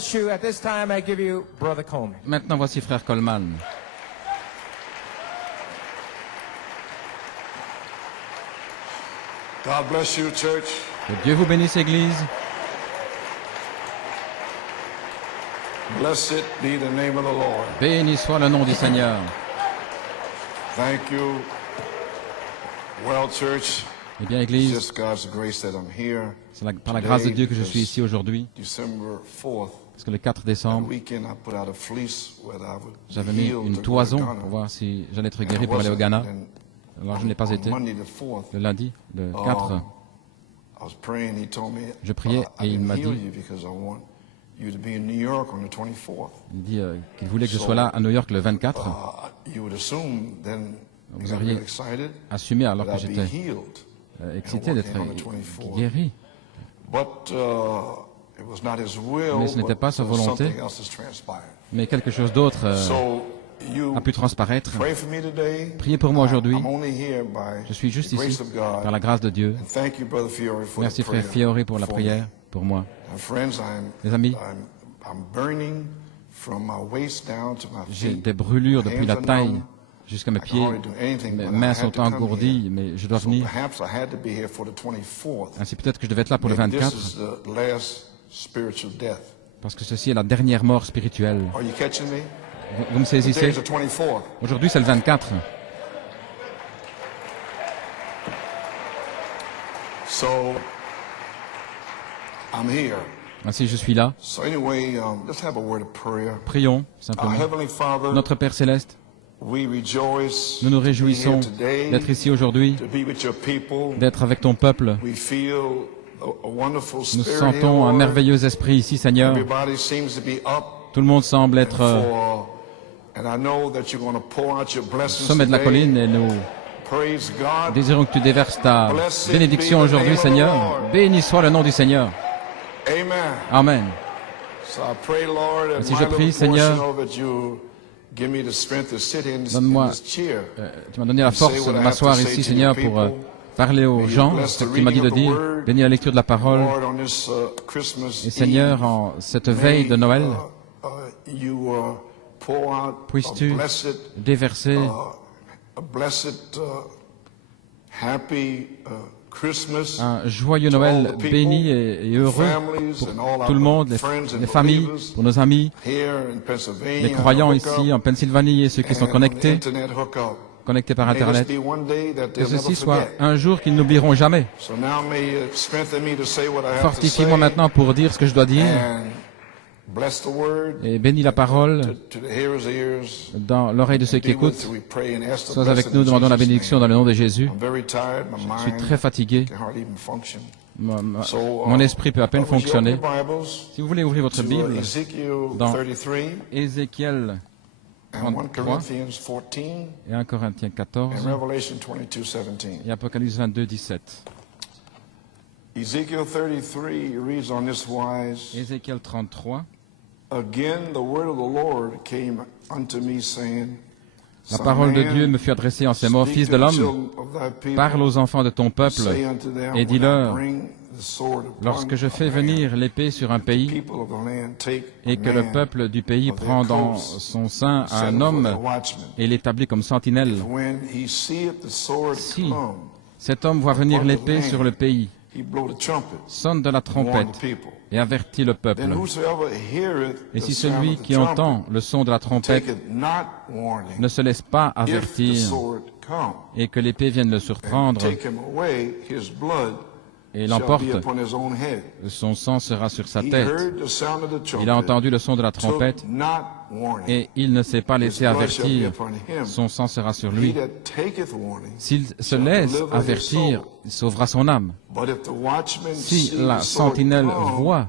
At this time, I give you Brother Coleman. Maintenant, voici frère Coleman. God bless you, church. Que Dieu vous bénisse, Église. Blessed be the name of the Lord. Béni soit le nom du Seigneur. Thank you. Well, church, Eh bien, it's Église, just God's grace that I'm here. c'est par la grâce de Dieu que je suis ici aujourd'hui. December 4th, Parce que le 4 that décembre, weekend, I put out a fleece whether I would j'avais be mis healed une to go to toison Ghana. pour voir si j'allais être And I guéri pour aller au wasn't. Ghana. And Alors, je n'ai pas on été. Monday the 4th, Le lundi, le 4, I was praying. He told me, je priais I et il can m'a heal dit, you because I want you to be in New York on the 24th. il dit qu'il voulait que je sois là à New York le 24. You would assume then Vous you got auriez really excited assumé alors that que I'd be j'étais healed. excité d'être guéri. But it was not his will, Mais ce n'était pas sa but volonté. something else has transpired. Mais quelque chose d'autre So you a pu transparaître. pray for me today. Priez pour moi aujourd'hui. I'm only here by Je suis juste the grace ici of God. par la grâce de Dieu. And thank you, Brother Fiore, for Merci the frère prayer Fiori pour la for prière, pour moi. me. And friends, Les amis, I'm burning from my waist down to my j'ai feet. des brûlures depuis la My hands are taille numb. jusqu'à mes I can pieds. hardly do anything, Mes but I mains had sont to come engourdies, here. mais je dois So venir. perhaps I had to be here for the 24th. Ainsi peut-être que je devais être là pour le Maybe this 24, is the last spiritual death. parce que ceci est la dernière mort spirituelle. Are you catching me? Vous me Today saisissez? is the 24th. Aujourd'hui c'est le 24. So I'm here. Ainsi je suis là. So anyway, let's have a word of prayer. Prions Our simplement. Heavenly Father, Notre Père Céleste, we rejoice nous nous to be réjouissons here today, d'être ici aujourd'hui, to be with your people. d'être avec ton peuple. We feel a wonderful Nous spirit sentons here, un Lord. merveilleux esprit ici, Seigneur. Everybody seems to be up Tout le monde semble être and I know that you're going to pour out your au blessings sommet de la today. colline et nous Praise God. désirons que tu déverses ta bénédiction aujourd'hui, Seigneur. Béni soit le nom du Seigneur. Amen. Amen. So I pray, Lord, Ainsi my je little prie, portion Seigneur, of it, you give me the strength to sit in donne-moi, this chair. Tu m'as donné la force de m'asseoir ici, Seigneur, pour parler aux gens, ce que tu m'as dit de dire, bénis la lecture de la parole. Lord, on this Christmas Et Seigneur, Eve, en cette veille de Noël, you pour out puisses-tu déverser a blessed, happy Christmas un joyeux Noël béni et heureux pour tout le monde, les familles, pour nos amis, here in Pennsylvania, les croyants hook up, ici en Pennsylvanie et ceux qui sont and connectés internet hookup. par May this Internet. be one day that Que they'll never ceci soit forget. un jour qu'ils n'oublieront jamais. So now may it strengthen me to say what I have to Fortifie-moi say, maintenant pour dire ce que je dois dire and bless the word et bénis la parole to the hearers' ears. dans l'oreille de ceux qui Be with écoutent. us, we pray, and ask the Sois avec blessing nous, in demandons la Jesus' bénédiction name. dans le nom de Jésus. I'm very tired. My Je suis mind très fatigué. can hardly even function. Mon So, esprit peut à peine would you open fonctionner. your Bibles Si vous voulez ouvrir votre to Bible, Ezekiel dans 33 Ézéchiel and 1 33 Corinthians 14 et 1 Corinthiens 14 and Revelation 22:17. et Apocalypse 22, 17. Ezekiel 33 reads on this wise, Ézéchiel 33. Again the word of the Lord came unto me, saying, La Son parole de man, Dieu me fut adressée en ces mots, speak Fils to de the l'homme, children of thy people, parle aux enfants de ton peuple say unto them, et when dis-leur, I bring the sword upon lorsque je fais a man, venir l'épée sur un the pays people of the land take a et que le man peuple du pays of their prend dans coasts, son sein set un him for homme their watchman. et l'établit comme sentinelle, When he seeth the sword Si come, cet homme voit venir l'épée sur le pays, he blow the trumpet, sonne de la warn trompette the people. et avertit le peuple. Then whosoever heareth Et the si sound celui of the qui trumpet entend le son de la trompette taketh not warning, ne se laisse pas if the avertir sword come, et que l'épée vienne le and surprendre take him away, his blood et shall l'emporte, be upon his own head. son sang sera sur sa He tête. heard the sound of the trumpet, Il a entendu le son de la trompette took not warning, et il ne s'est pas his laissé blood shall be avertir. upon him. Son sang sera sur He lui. that taketh warning, S'il se shall laisse deliver his avertir, soul. il sauvera son âme. But if the watchman Si see la the sword sentinelle come, voit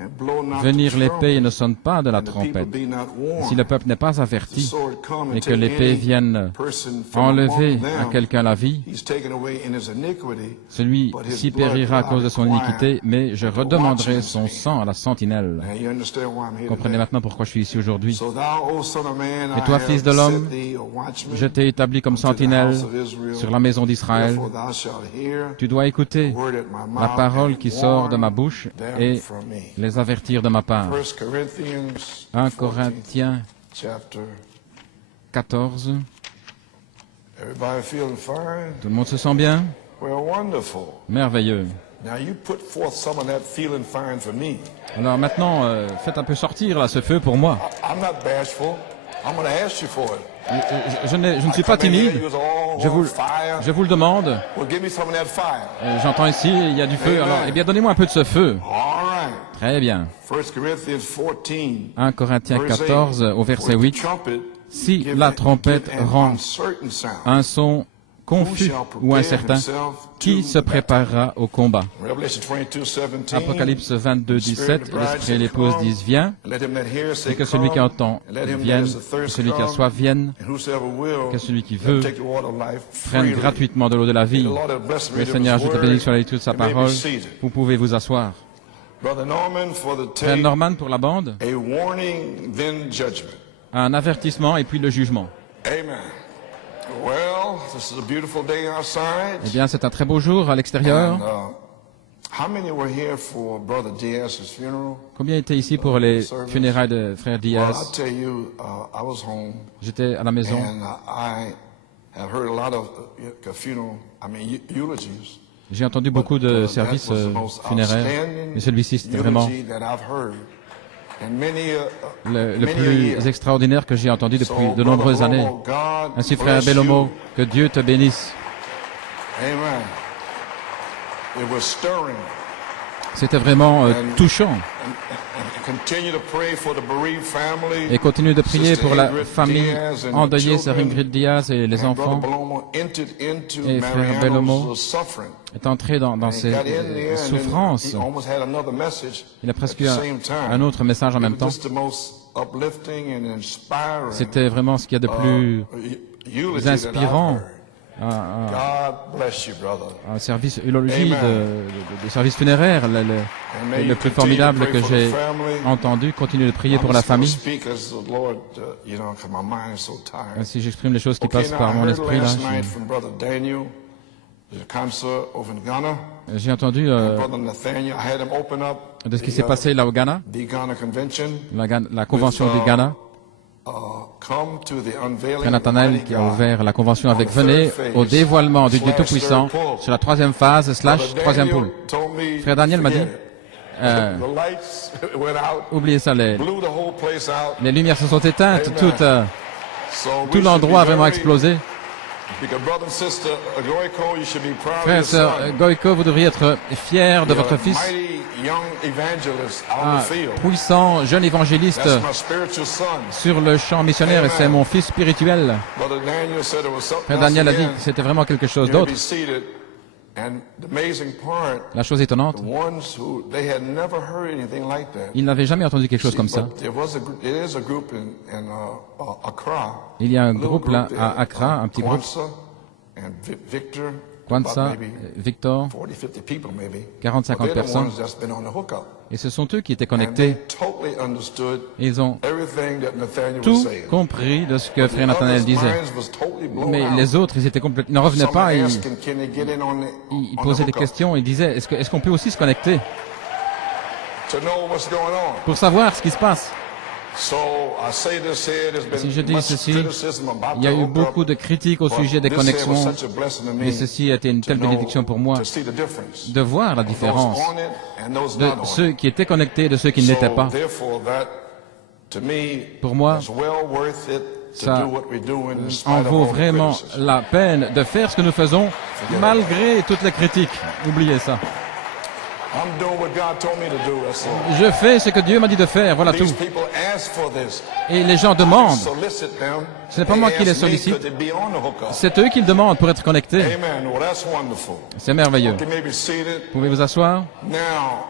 and blow not venir the l'épée et ne trumpet, sonne pas de la and the people trompette, be not warned, si le peuple n'est pas the averti sword come and et que take l'épée any vienne person from enlever among à them, quelqu'un la vie, he's taken away in his iniquity, celui-ci périra à cause de son iniquité, mais je redemanderai son sang à la sentinelle. Now you understand why I'm here Comprenez today. maintenant pourquoi je suis ici aujourd'hui. So thou, O son of man, Et I toi, have fils de l'homme, set thee a watchman Je t'ai établi comme unto the sentinelle house of Israel. sur la maison d'Israël. Therefore thou shalt hear Tu dois écouter the word at my la mouth parole and qui sort de ma warn bouche them et from me. les avertir de ma part. 1 Corinthians 1 14, Corinthiens chapter. 14. Everybody feeling fine? Tout le monde se sent bien? Well, wonderful. Merveilleux. Now you put forth some of that feeling fine for me. Alors maintenant, faites un peu sortir là, ce feu pour moi. I'm not bashful. I'm going to ask you for it. Je ne suis pas Come in here, timide. you was all Je on vous, fire. je vous le demande. Well, give me some of that fire. J'entends ici, il y a du feu. Amen. Alors, eh bien, donnez-moi un peu de ce feu. All right. Très bien. 1 Corinthians 14. 1 Corinthiens verse 8. 14, au verset For the 8. trumpet Si give la an trompette rend uncertain sound. un son confus ou incertain, qui se préparera au combat? Revelation 22:17. Apocalypse 22, 17, l'Esprit et l'épouse disent, viens, Let him that hears say, et que celui qui come. entend Let him that vienne, is que athirst celui qui a come. soif vienne, And whosoever will, que celui qui let him veut take the water of life prenne freely. gratuitement de l'eau de la vie. The Lord have blessed the Le reading Seigneur of his ajoute la word. bénédiction à la lecture de sa You may be parole. seated. Vous pouvez vous asseoir. Brother Norman for the Frère tape, Norman pour la bande, a warning, then judgment. un avertissement et puis le jugement. Amen. Well, this is a beautiful day outside. Eh bien, c'est un très beau jour à l'extérieur. And, how many were here for Brother Diaz's funeral? Combien étaient ici pour les funérailles de frère Well, I'll Diaz? tell you, I was home, J'étais à la maison. and I have heard a lot of funeral, eulogies. J'ai entendu beaucoup de That services was the most funéraires, outstanding mais celui-ci, c'était vraiment eulogy that I've heard. And many, le many a plus year. extraordinaire que j'ai entendu depuis So, de Brother nombreuses années. Belomo, God Ainsi, frère bless Bellomo, you. que Dieu te bénisse. Amen. It was stirring. C'était vraiment touchant. And continue to pray for the bereaved family. Et continue de prier Sister pour la Ingrid famille Diaz and the endeuillée, sœur children. Ingrid Diaz et les And Brother enfants. Belomo entered into Et frère Bellomo Mariano's suffering. est entré dans And he ces got in there, and then souffrances. he almost had another message Il a presque at eu the same time. un autre message en It même was temps. just the most uplifting and inspiring C'était vraiment ce qu'il y a de plus eulogy that I've inspirant. heard. God bless you, brother. Un service eulogie Amen. de service funéraire, And may le you plus continue to formidable pray que for j'ai the family. entendu. Continue de prier I'm pour la just gonna famille. speak as the Lord, 'cause my mind is so tired. Ainsi, j'exprime les choses qui Okay, passent now par I mon heard esprit là. last night from Brother Daniel, there's a concert over in Ghana. J'ai entendu Brother Nathaniel, I had him open up de ce qui s'est passé là au Ghana, the Ghana convention. la convention du Ghana. Come to the unveiling Frère of the Nathanaël mighty qui a God. ouvert la convention avec Venez au dévoilement du Dieu Tout-Puissant sur la troisième phase / troisième Brother poule. Daniel told me, Frère Daniel m'a dit, forget it. The lights went out, oubliez ça, les blew the whole place out. lumières se sont éteintes, Amen. So we tout should l'endroit a be vraiment very- explosé. Because brother and sister Goiko, you should be proud Frère et of your sœur son. Goïko, vous devriez être fiers de You're votre a fils, mighty young evangelist out in un the field. puissant jeune évangéliste That's my spiritual son. sur le champ missionnaire et c'est mon fils spirituel. Brother Daniel said it was something Frère else Daniel a dit again. que c'était vraiment quelque chose You may d'autre. be seated. And the amazing part, La chose étonnante, the ones who they had never heard anything like that. ils n'avaient jamais entendu quelque chose comme ça. But there was it is a group in Accra. Il y a un little groupe là there, à Accra, un petit groupe, Kwanzaa and Victor. Kwanzaa, about maybe Victor, 40, 50 people maybe. 40, 50 But they're the personnes. ones that's been on the hookup. Et ce sont eux qui étaient And they connectés. totally understood Et ils ont everything that Nathaniel was tout saying. compris de ce que But frère the Nathanaël others' disait. minds was totally blown Mais out. les autres, ils étaient complètement, ils n'en revenaient Some pas. are Ils asking, can they get in on the posaient des hookup questions. Ils disaient, est-ce qu'on peut aussi se connecter to know what's going on? pour savoir ce qui se passe? So I say this here, there's Si je been dis much ceci, criticism about il y a the eu hookup, beaucoup de critiques au but sujet des this here was connexions, such a blessing to me mais ceci a été une to telle know- bénédiction pour moi to see the difference. de voir la Those différence on it and those de not on ceux it. qui étaient connectés et de ceux qui ne l'étaient So pas. therefore that, to me, Pour moi, is well worth it to ça do what we're doing in spite en of vaut all the vraiment criticism. la peine de faire ce que nous faisons malgré toutes les critiques. Oubliez ça. I'm doing what God told me to do, that's all. Je fais ce que Dieu m'a dit de faire, voilà tout. These people ask for this. Et les gens demandent. Solicit them. Ce n'est pas They moi qui les ask me, sollicite. could they be on the hookup? C'est eux qui le demandent pour être connectés. Amen. Well, that's wonderful. C'est merveilleux. Okay, maybe seated. Pouvez vous asseoir? Now,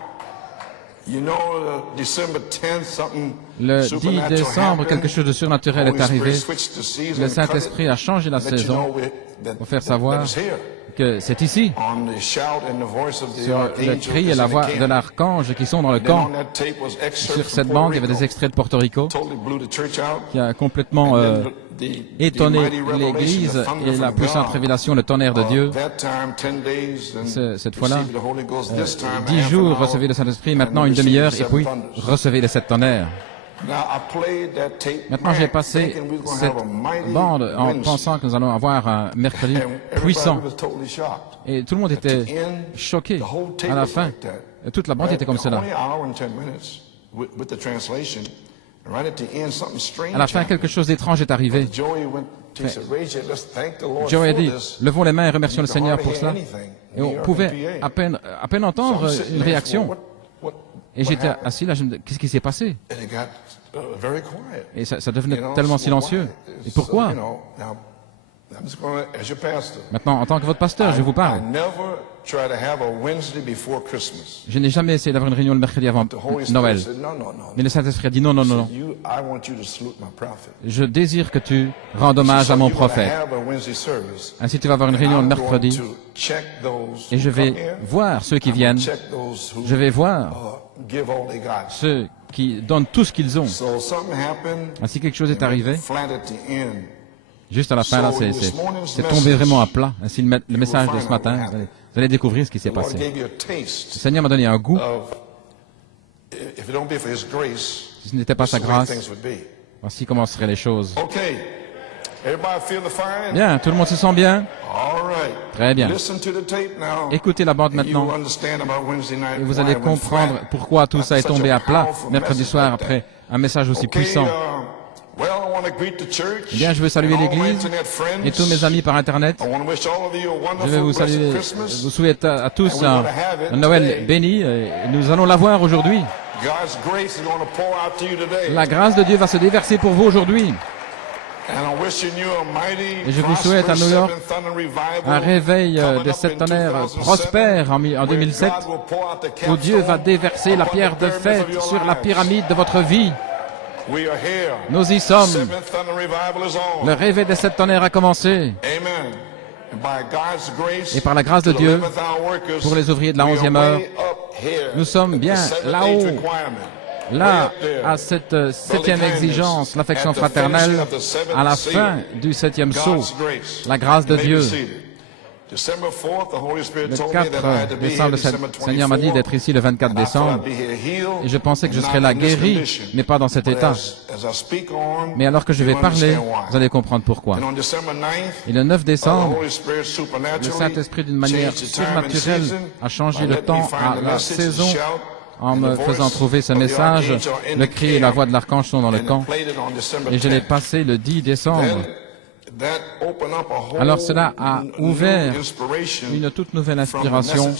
you know, December 10th, something Le 10 supernatural décembre, happened. quelque chose de surnaturel est Holy Spirit arrivé. switched the season Le and cut it, Saint-Esprit a changé la let you saison know that pour faire that savoir it's here. que c'est ici, On the shout and the voice of the sur le archangel cri is et la in the voix camp. de l'archange qui sont dans le Then camp. on that tape was excerpts Sur from cette Puerto bande, il y avait Rico. des extraits de Porto Rico Totally blew the church out. qui a complètement And then étonné l'Église et la puissante révélation, le tonnerre de Dieu. Cette fois-là, 10 jours, recevez le Saint-Esprit, maintenant une demi-heure, et puis recevez les 7 tonnerres. Maintenant, j'ai passé cette bande en pensant que nous allons avoir un mercredi puissant. Et tout le monde était choqué à la fin. Toute la bande était comme cela. À la fin, quelque chose d'étrange est arrivé. Joey a dit, levons les mains et remercions le Seigneur pour cela. Et on pouvait à peine entendre une réaction. Et j'étais assis là, je me disais, qu'est-ce qui s'est passé? Et ça devenait tellement silencieux. Et pourquoi? Maintenant, en tant que votre pasteur, je vous parle. Je n'ai jamais essayé d'avoir une réunion le mercredi avant Noël. Mais le Saint-Esprit a dit non, non, non, non. Je désire que tu rendes hommage à mon prophète. Ainsi, tu vas avoir une réunion le mercredi. Et je vais voir ceux qui viennent. Je vais voir ceux qui donnent tout ce qu'ils ont. Ainsi, quelque chose est arrivé. Juste à la fin, là, c'est tombé vraiment à plat. Ainsi, le message de ce matin, vous allez découvrir ce qui s'est passé. Le Seigneur m'a donné un goût. Si ce n'était pas sa grâce, voici comment seraient les choses. Bien, tout le monde se sent bien? Très bien. Écoutez la bande maintenant. Et vous allez comprendre pourquoi tout ça est tombé à plat mercredi soir après un message aussi puissant. Eh bien, je veux saluer l'Église et tous mes amis par Internet. Je vais vous saluer, vous souhaite à tous un Noël béni. Nous allons l'avoir aujourd'hui. La grâce de Dieu va se déverser pour vous aujourd'hui. Et je vous souhaite à New York un réveil des 7 tonnerres prospère en 2007, où Dieu va déverser la pierre de fête sur la pyramide de votre vie. Nous y sommes. Le réveil des 7 tonnerres a commencé. Et par la grâce de Dieu, pour les ouvriers de la 11e heure, nous sommes bien là-haut, là, à cette 7e exigence, l'affection fraternelle, à la fin du 7e saut, la grâce de Dieu. Le 4 décembre, le Seigneur m'a dit d'être ici le 24 décembre. Et je pensais que je serais là guéri, mais pas dans cet état. Mais alors que je vais parler, vous allez comprendre pourquoi. Et le 9 décembre, le Saint-Esprit d'une manière surnaturelle a changé le temps à la saison en me faisant trouver ce message. Le cri et la voix de l'archange sont dans le camp. Et je l'ai passé le 10 décembre. Alors cela a ouvert une toute nouvelle inspiration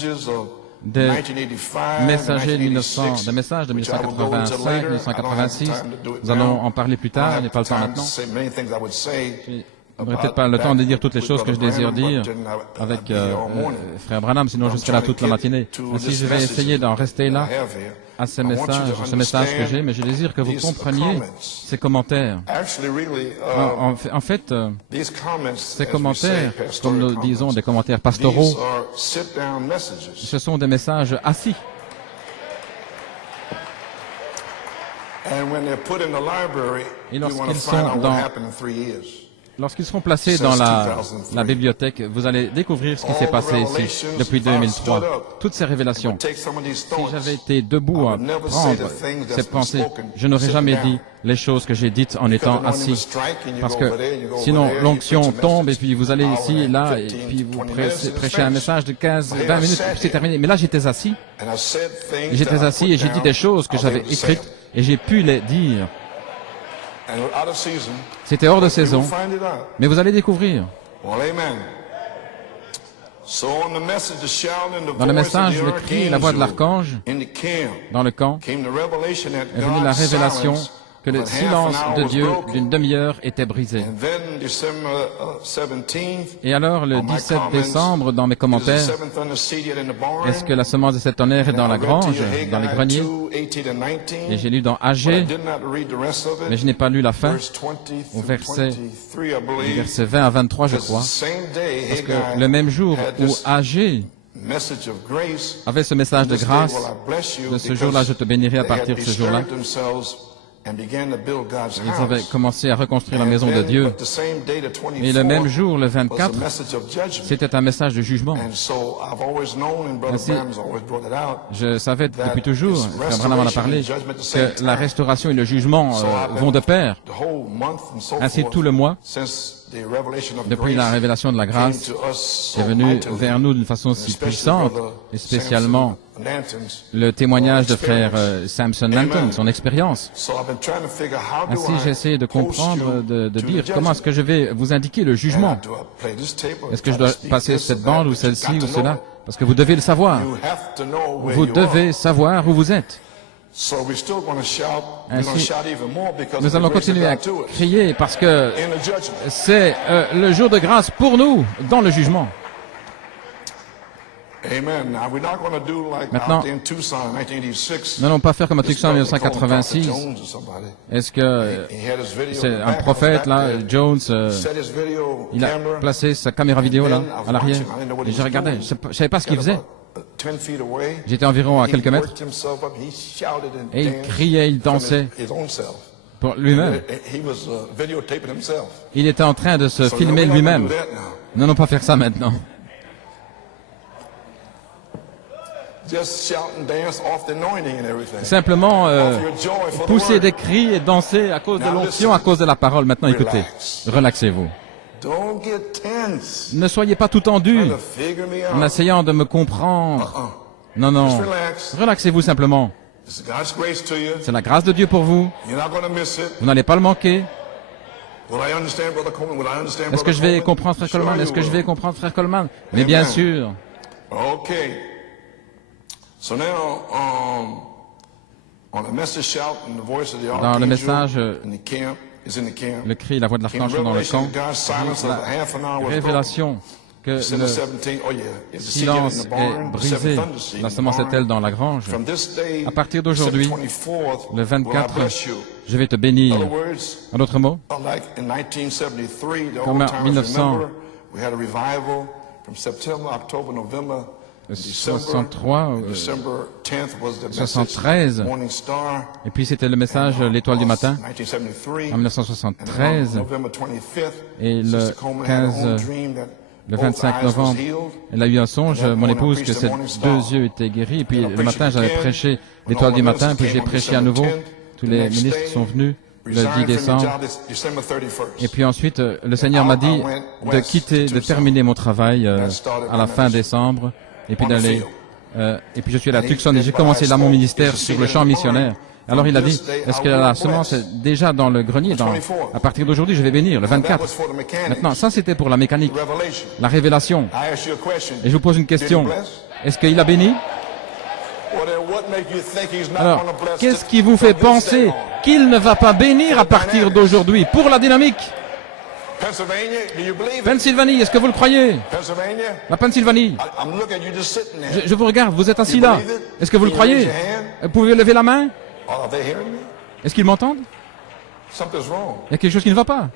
des messages de 1985, 1986. Nous allons en parler plus tard, il n'y a pas le temps maintenant. Je n'aurai peut-être pas le temps de dire toutes les choses que je désire dire avec Frère Branham, sinon je serai là toute la matinée. Ainsi, je vais essayer d'en rester là à ce message que j'ai, mais je désire que vous compreniez ces commentaires. En fait, ces commentaires, comme nous disons des commentaires pastoraux, ce sont des messages assis. Et lorsqu'ils seront placés dans la bibliothèque, vous allez découvrir ce qui s'est passé ici depuis 2003. Toutes ces révélations. Si j'avais été debout à prendre cette pensée, je n'aurais jamais dit les choses que j'ai dites en étant assis. Parce que sinon, l'onction tombe et puis vous allez ici, là, et puis vous prêchez un message de 15, 20 minutes, et puis c'est terminé. Mais là, j'étais assis. J'étais assis et j'ai dit des choses que j'avais écrites et j'ai pu les dire. C'était hors de saison, mais vous allez découvrir. Dans le message, le cri et la voix de l'archange, dans le camp, est venue la révélation que le silence de Dieu d'une demi-heure était brisé. Et alors, le 17 décembre, dans mes commentaires, est-ce que la semence de cet tonnerre est dans la grange, dans les greniers? Et j'ai lu dans Agé, mais je n'ai pas lu la fin, au verset 20 à 23, je crois. Parce que le même jour où Agé avait ce message de grâce, de ce jour-là, je te bénirai à partir de ce jour-là, Ils avaient commencé à reconstruire la maison de Dieu. Et le même jour, le 24, c'était un message de jugement. Ainsi, je savais depuis toujours, Frère Branham en a parlé, que la restauration et le jugement vont de pair. Ainsi, tout le mois, depuis la révélation de la grâce, est venu vers nous d'une façon si puissante, et spécialement le témoignage de frère Samson Nanton, son expérience. Ainsi, j'ai essayé de comprendre, de dire comment est-ce que je vais vous indiquer le jugement. Est-ce que je dois passer cette bande ou celle-ci ou cela? Parce que vous devez le savoir. Vous devez savoir où vous êtes. Ainsi, nous allons continuer à crier parce que c'est le jour de grâce pour nous dans le jugement. Maintenant, nous n'allons pas faire comme à Tucson en 1986. Est-ce que c'est un prophète, là, Jones, il a placé sa caméra vidéo, là, à l'arrière, et je regardais, je ne savais pas ce qu'il faisait. J'étais environ à quelques mètres, et il criait, il dansait pour lui-même. Il était en train de se filmer lui-même. Nous n'allons pas faire ça maintenant. Simplement pousser des cris et danser à cause de l'onction, à cause de la parole. Maintenant, écoutez, relaxez-vous. Ne soyez pas tout tendu en essayant de me comprendre. Non, non. Relaxez-vous simplement. C'est la grâce de Dieu pour vous. Vous n'allez pas le manquer. Est-ce que je vais comprendre, Frère Coleman? Est-ce que je vais comprendre, Frère Coleman? Mais bien sûr. Dans le message, le cri, la voix de l'archange dans le camp, la révélation que le silence est brisé, la semence est-elle dans la grange. À partir d'aujourd'hui, le 24, je vais te bénir. En d'autres mots, comme en 1963, 73, et puis c'était le message l'étoile du matin en 1973, et le 25 novembre, elle a eu un songe, mon épouse, que ses deux yeux étaient guéris, et puis le matin j'avais prêché l'étoile du matin, puis j'ai prêché à nouveau, tous les ministres sont venus le 10 décembre, et puis ensuite le Seigneur m'a dit de quitter, de terminer mon travail à la fin décembre, et puis d'aller, et puis je suis allé à Tucson et j'ai commencé là mon ministère sur le champ missionnaire. Alors il a dit, est-ce que la semence est déjà dans le grenier? À partir d'aujourd'hui, je vais bénir, le 24. Maintenant, ça c'était pour la mécanique, la révélation. Et je vous pose une question, est-ce qu'il a béni? Alors, qu'est-ce qui vous fait penser qu'il ne va pas bénir à partir d'aujourd'hui pour la dynamique? Pennsylvanie, est-ce que vous le croyez? La Pennsylvanie. Je vous regarde, vous êtes assis là. Est-ce que vous le croyez? Vous pouvez lever la main? Est-ce qu'ils m'entendent? Il y a quelque chose qui ne va pas.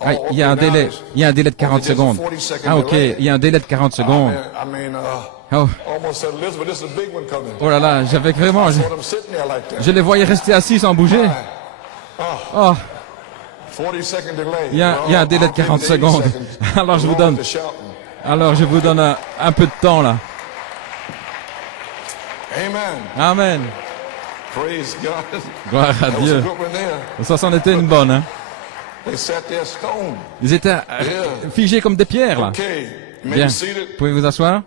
Ah, il y a un délai de 40 secondes. Ah, ok, il y a un délai de 40 secondes. Oh, oh là là, j'avais vraiment... Je les voyais rester assis sans bouger. Oh, il y a un délai de 40 secondes. Alors je vous donne un peu de temps là. Amen. Gloire à Dieu. Ça c'en était une bonne, hein. Ils étaient figés comme des pierres là. Bien, pouvez vous asseoir?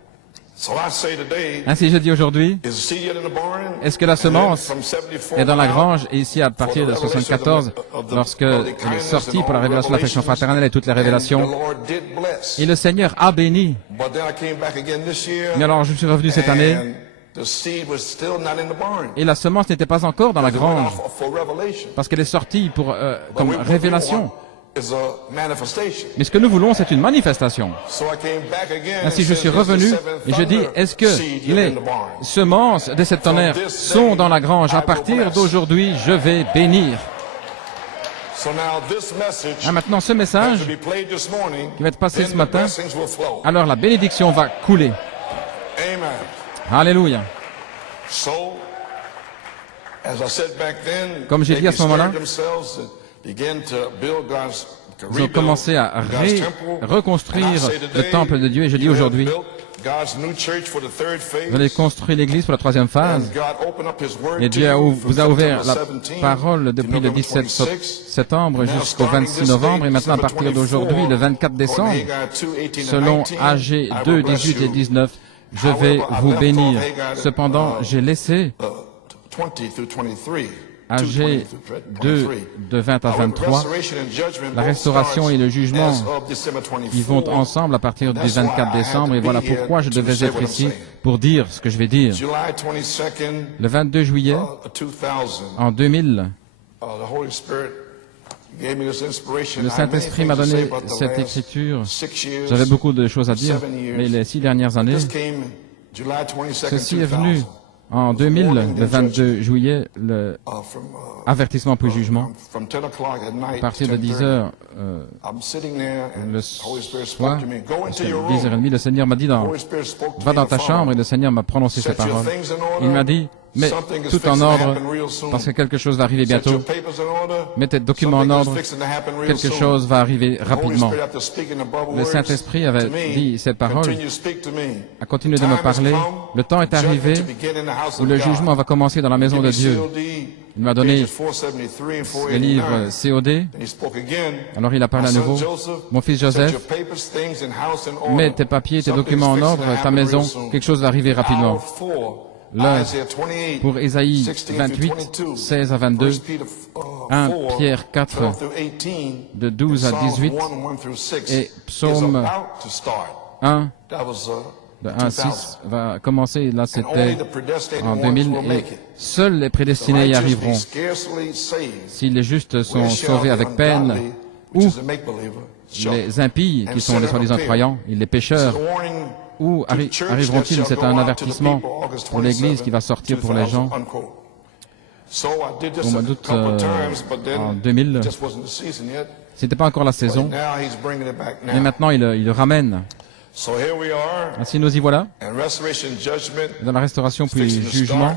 Ainsi je dis aujourd'hui, est-ce que la semence est dans la grange? Et ici à partir de 74, lorsque elle est sortie pour la révélation de l'affection fraternelle et toutes les révélations, et le Seigneur a béni. Mais alors je suis revenu cette année, et la semence n'était pas encore dans la grange, parce qu'elle est sortie pour, comme révélation. Mais ce que nous voulons, c'est une manifestation. Ainsi, je suis revenu et je dis, est-ce que les semences des septonnaires sont dans la grange? À partir d'aujourd'hui, je vais bénir. Maintenant, ce message qui va être passé ce matin, alors la bénédiction va couler. Alléluia. Comme j'ai dit à ce moment-là, ils ont commencé à reconstruire le temple de Dieu. Et je dis aujourd'hui, vous allez construire l'église pour la troisième phase. Et Dieu vous a ouvert la parole depuis le 17 septembre jusqu'au 26 novembre. Et maintenant, à partir d'aujourd'hui, le 24 décembre, selon AG 2, 18 et 19, je vais vous bénir. Cependant, j'ai laissé AG 2 de 20 à 23, la restauration et le jugement, ils vont ensemble à partir du 24 décembre, et voilà pourquoi je devais être ici pour dire ce que je vais dire. Le 22 juillet, en 2000, le Saint-Esprit m'a donné cette écriture. J'avais beaucoup de choses à dire, mais les 6 dernières années, ceci est venu en 2000, le 22 juillet, l'avertissement pour jugement. À partir de 10 heures, le soir, 10h30, le Seigneur m'a dit, va dans ta chambre, et le Seigneur m'a prononcé ces paroles. Il m'a dit, mets tout en ordre, parce que quelque chose va arriver bientôt. Mets tes documents en ordre, quelque chose va arriver rapidement. Le Saint-Esprit avait dit ces paroles, a continué de me parler. Le temps est arrivé où le jugement va commencer dans la maison de Dieu. Il m'a donné le livre COD. Alors il a parlé à nouveau. Mon fils Joseph, mets tes papiers, tes documents en ordre, ta maison, quelque chose va arriver rapidement. L'heure pour Ésaïe 28, 16 à 22, 1 Pierre 4, de 12 à 18, et Psaume 1, de 1 à 6, va commencer, là c'était en 2000, et seuls les prédestinés y arriveront. Si les justes sont sauvés avec peine, ou les impies, qui sont les soi-disant croyants, et les pécheurs, où arriveront-ils? C'est un avertissement pour l'Église qui va sortir pour les gens. Au mois d'août en 2000, c'était pas encore la saison, mais maintenant il le ramène. Ainsi nous y voilà, dans la restauration puis le jugement.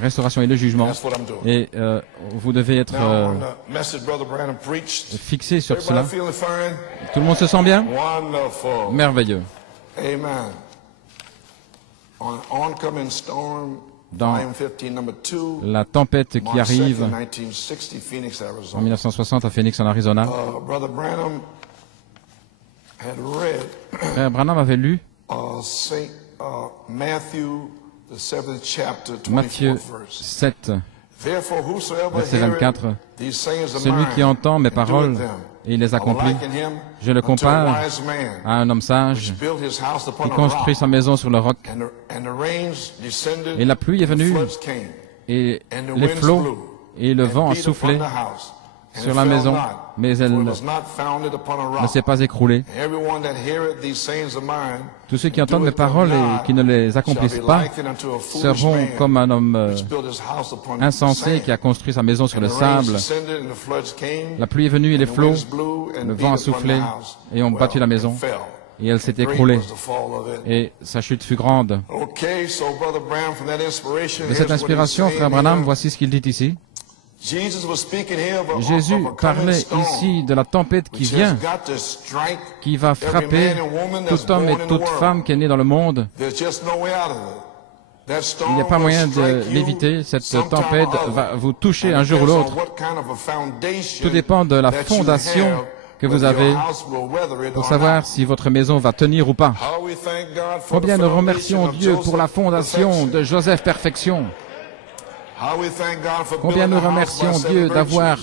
Restauration et le jugement. Et vous devez être fixé sur cela. Tout le monde se sent bien? Merveilleux. Dans la tempête qui arrive en 1960 à Phoenix, en Arizona, Frère Branham avait lu Matthieu 7, verset 24. Celui qui entend mes paroles et les accomplit, je le compare à un homme sage qui construit sa maison sur le roc. Et la pluie est venue, et les flots et le vent a soufflé sur la maison, mais elle ne s'est pas écroulée. Tous ceux qui entendent mes paroles et qui ne les accomplissent pas seront comme un homme insensé qui a construit sa maison sur le sable. La pluie est venue et les flots, le vent a soufflé et ont battu la maison. Et elle s'est écroulée. Et sa chute fut grande. De cette inspiration, Frère Branham, voici ce qu'il dit ici. Jésus parlait ici de la tempête qui vient, qui va frapper tout homme et toute femme qui est né dans le monde. Il n'y a pas moyen de l'éviter. Cette tempête va vous toucher un jour ou l'autre. Tout dépend de la fondation que vous avez pour savoir si votre maison va tenir ou pas. Combien nous remercions Dieu pour la fondation de Joseph Perfection. Combien nous remercions Dieu d'avoir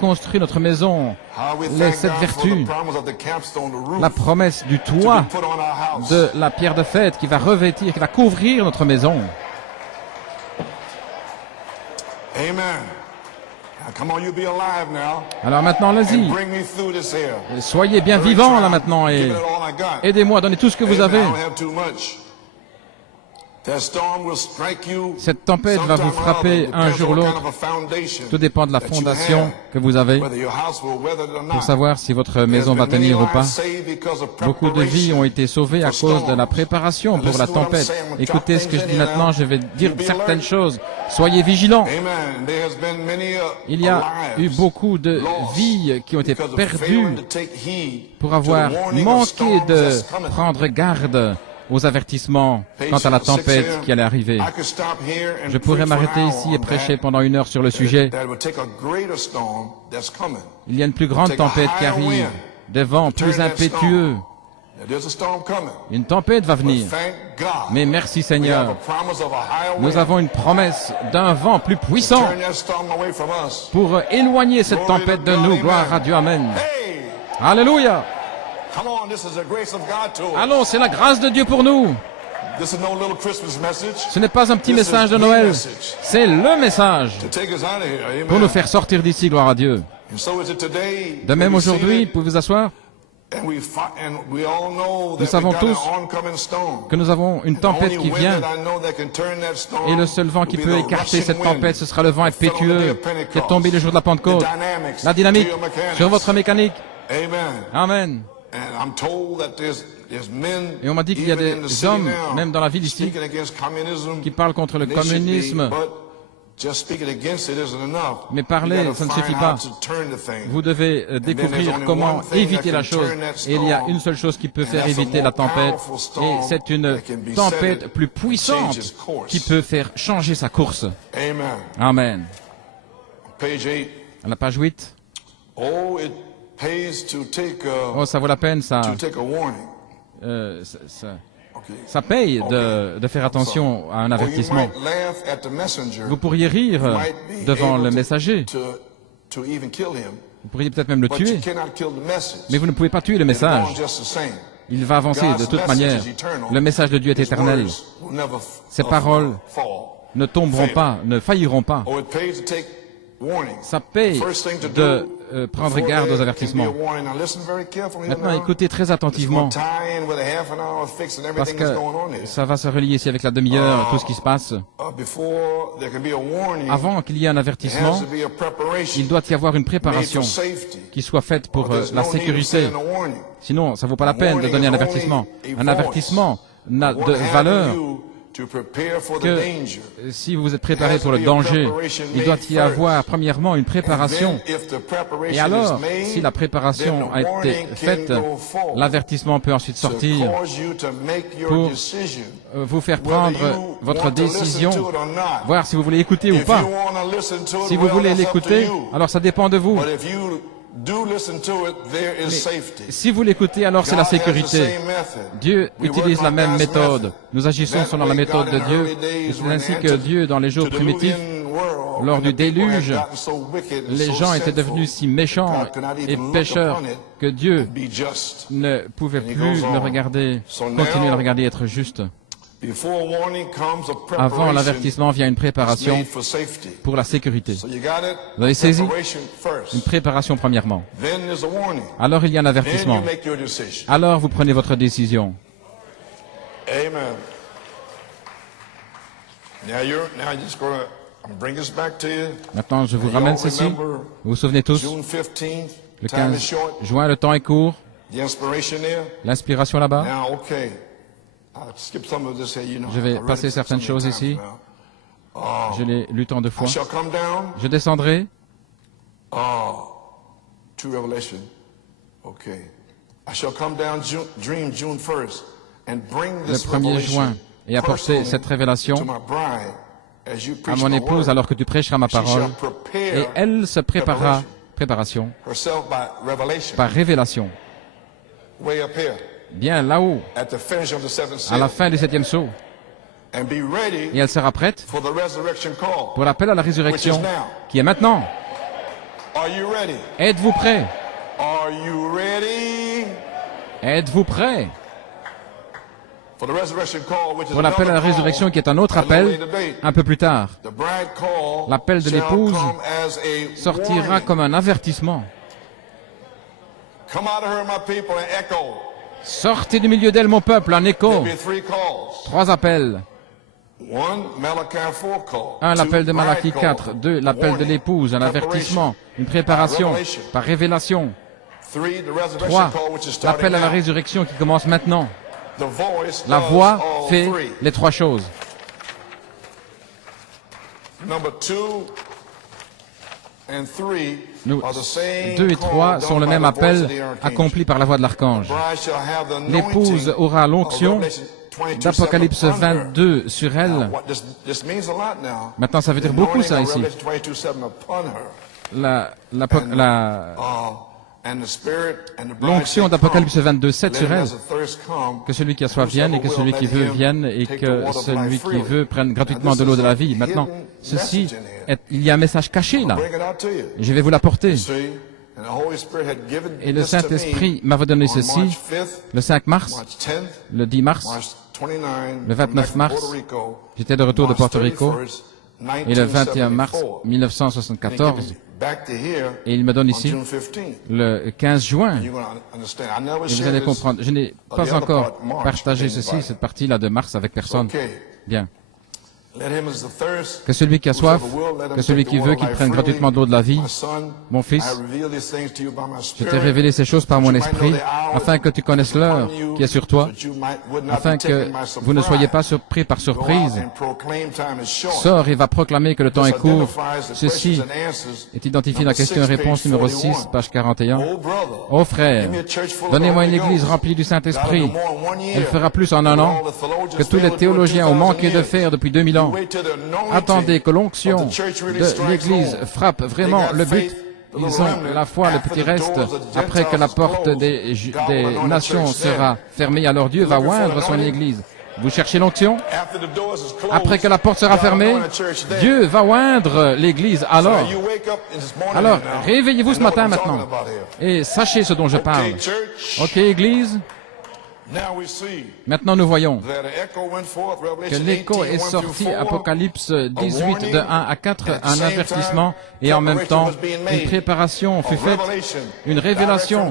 construit notre maison, les 7 vertus, la promesse du toit de la pierre de fête qui va revêtir, qui va couvrir notre maison. Alors maintenant, allez-y. Soyez bien vivants là maintenant et aidez-moi, donnez tout ce que vous avez. Cette tempête va vous frapper un jour ou l'autre. Tout dépend de la fondation que vous avez pour savoir si votre maison va tenir ou pas. Beaucoup de vies ont été sauvées à cause de la préparation pour la tempête. Écoutez ce que je dis maintenant, je vais dire certaines choses. Soyez vigilants. Il y a eu beaucoup de vies qui ont été perdues pour avoir manqué de prendre garde aux avertissements quant à la tempête qui allait arriver. Je pourrais m'arrêter ici et prêcher pendant 1 heure sur le sujet. Il y a une plus grande tempête qui arrive, des vents plus impétueux. Une tempête va venir. Mais merci Seigneur, nous avons une promesse d'un vent plus puissant pour éloigner cette tempête de nous. Gloire à Dieu, Amen. Alléluia. Allons, c'est la grâce de Dieu pour nous. Ce n'est pas un petit message de Noël, c'est le message pour nous faire sortir d'ici, gloire à Dieu. De même aujourd'hui, vous pouvez vous asseoir. Nous savons tous que nous avons une tempête qui vient et le seul vent qui peut écarter cette tempête, ce sera le vent impétueux qui est tombé le jour de la Pentecôte. La dynamique sur votre mécanique. Amen. Et on m'a dit qu'il y a des hommes, même dans la ville ici, qui parlent contre le communisme. Mais parler, ça ne suffit pas. Vous devez découvrir comment éviter la chose. Et il y a une seule chose qui peut faire éviter la tempête. Et c'est une tempête plus puissante qui peut faire changer sa course. Amen. À la page 8. Oh, ça vaut la peine, ça paye de faire attention à un avertissement. Vous pourriez rire devant le messager. Vous pourriez peut-être même le tuer. Mais vous ne pouvez pas tuer le message. Il va avancer de toute manière. Le message de Dieu est éternel. Ses paroles ne tomberont pas, ne failliront pas. Ça paye de prendre garde aux avertissements. Maintenant, écoutez très attentivement, parce que ça va se relier ici avec la demi-heure, tout ce qui se passe. Avant qu'il y ait un avertissement, il doit y avoir une préparation qui soit faite pour la sécurité. Sinon, ça ne vaut pas la peine de donner un avertissement. Un avertissement n'a de valeur que si vous êtes préparé pour le danger, il doit y avoir premièrement une préparation. Et alors, si la préparation a été faite, l'avertissement peut ensuite sortir pour vous faire prendre votre décision, voir si vous voulez écouter ou pas. Si vous voulez l'écouter, alors ça dépend de vous. Mais si vous l'écoutez, alors c'est la sécurité. Dieu utilise la même méthode. Nous agissons selon la méthode de Dieu. Et c'est ainsi que Dieu, dans les jours primitifs, lors du déluge, les gens étaient devenus si méchants et pécheurs que Dieu ne pouvait plus le regarder, continuer à le regarder être juste. Avant l'avertissement vient une préparation pour la sécurité. Vous avez saisi? Une préparation premièrement. Alors il y a un avertissement. Alors vous prenez votre décision. Maintenant je vous ramène ceci. Vous vous souvenez tous? Le 15 juin, le temps est court. L'inspiration là-bas. Je vais passer certaines choses ici. Je l'ai lu tant de fois. Je descendrai. Le 1er juin et apporter cette révélation à mon épouse alors que tu prêcheras ma parole. Et elle se préparera, préparation, par révélation. Bien là-haut, à la fin du 7e saut. Et elle sera prête pour l'appel à la résurrection, qui est maintenant. Êtes-vous prêts? Êtes-vous prêts? Pour l'appel à la résurrection, qui est un autre appel, un peu plus tard. L'appel de l'épouse sortira comme un avertissement. Sortez du milieu d'elle, mon peuple, un écho. 3 appels. 1, l'appel de Malachie 4. 2, l'appel de l'épouse, un avertissement, une préparation par révélation. 3, l'appel à la résurrection qui commence maintenant. La voix fait les 3 choses. 2 et 3 sont le même appel accompli par la voix de l'archange. L'épouse aura l'onction d'Apocalypse 22 sur elle. Maintenant, ça veut dire beaucoup ça ici. L'onction d'Apocalypse 22, 7 sur elle. Que celui qui a soif vienne et que celui qui veut vienne et que celui qui veut prenne gratuitement de l'eau de la vie. Maintenant, il y a un message caché là. Et je vais vous l'apporter. Et le Saint-Esprit m'avait donné ceci le 5 mars, le 10 mars, le 29 mars, j'étais de retour de Porto Rico, et le 21 mars 1974, et il me donne ici le 15 juin. Et vous allez comprendre, je n'ai pas encore partagé ceci, cette partie-là de mars avec personne. Bien. Que celui qui a soif, que celui qui veut, qu'il prenne gratuitement de l'eau de la vie. Mon fils, je t'ai révélé ces choses par mon esprit, afin que tu connaisses l'heure qui est sur toi, afin que vous ne soyez pas surpris par surprise. Sors et va proclamer que le temps est court. Ceci est identifié dans la question-réponse numéro 6, page 41. Ô frère, donnez-moi une église remplie du Saint-Esprit. Elle fera plus en un an que tous les théologiens ont manqué de faire depuis 2000 ans. Attendez que l'onction de l'Église frappe vraiment le but. Ils ont la foi, le petit reste. Après que la porte des nations sera fermée, alors Dieu va oindre son Église. Vous cherchez l'onction? Après que la porte sera fermée, Dieu va oindre l'Église. Alors, réveillez-vous ce matin maintenant et sachez ce dont je parle. Ok, Église? Maintenant, nous voyons que l'écho est sorti, Apocalypse 18, de 1 à 4, un avertissement, et en même temps, une préparation fut faite, une révélation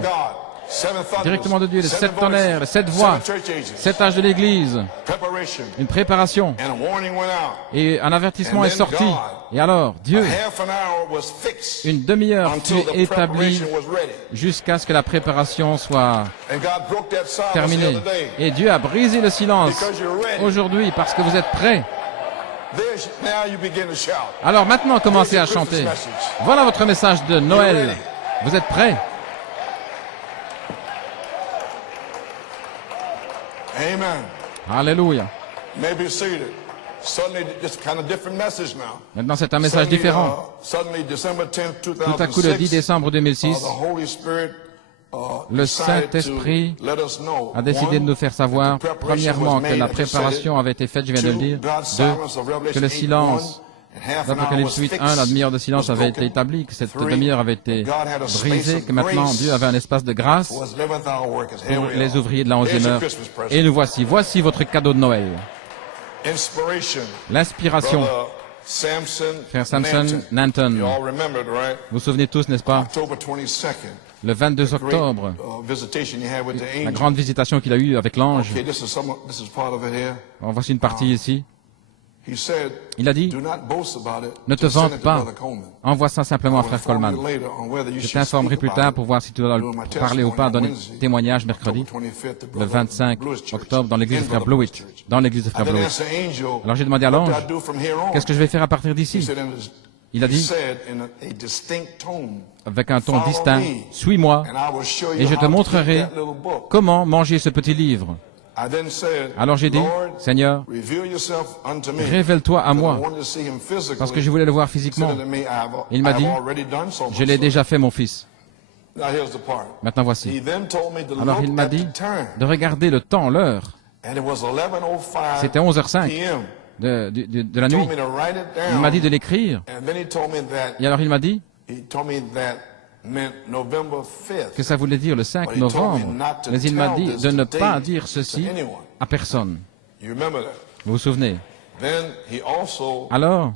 directement de Dieu, les 7 tonnerres, les 7 voix, 7 âges de l'Église, une préparation, et un avertissement est sorti. Et alors, Dieu, une demi-heure fut établie jusqu'à ce que la préparation soit terminée. Et Dieu a brisé le silence aujourd'hui parce que vous êtes prêts. Alors maintenant, commencez à chanter. Voilà votre message de Noël. Vous êtes prêts? Amen. Alléluia. Maintenant, c'est un message différent. Tout à coup, le 10 décembre 2006, le Saint-Esprit a décidé de nous faire savoir, premièrement, que la préparation avait été faite, je viens de le dire. 2, que le silence d'Apocalypse 8.1, la demi-heure de silence avait été établie, que cette demi-heure avait été brisée, que maintenant Dieu avait un espace de grâce pour les ouvriers de la 11e heure. Et nous voici. Voici votre cadeau de Noël. L'inspiration. Frère Samson Nanton. Vous vous souvenez tous, n'est-ce pas? Le 22 octobre, la grande visitation qu'il a eue avec l'ange. Voici une partie ici. Il a dit, ne te vante pas, envoie ça simplement à Frère Coleman. Je t'informerai plus tard pour voir si tu dois parler ou pas, donner témoignage mercredi, le 25 octobre, dans l'église de Frère Blewett. Dans l'église de Frère Blewett. Alors j'ai demandé à l'ange, qu'est-ce que je vais faire à partir d'ici? Il a dit, avec un ton distinct, suis-moi et je te montrerai comment manger ce petit livre. Alors j'ai dit, Seigneur, révèle-toi à moi, parce que je voulais le voir physiquement. Il m'a dit, je l'ai déjà fait, mon fils. Maintenant voici. Alors il m'a dit de regarder le temps, l'heure. C'était 11h05 de la nuit. Il m'a dit de l'écrire. Et alors il m'a dit que ça voulait dire le 5 novembre, mais il m'a dit de ne pas dire ceci à personne. Vous vous souvenez? Alors,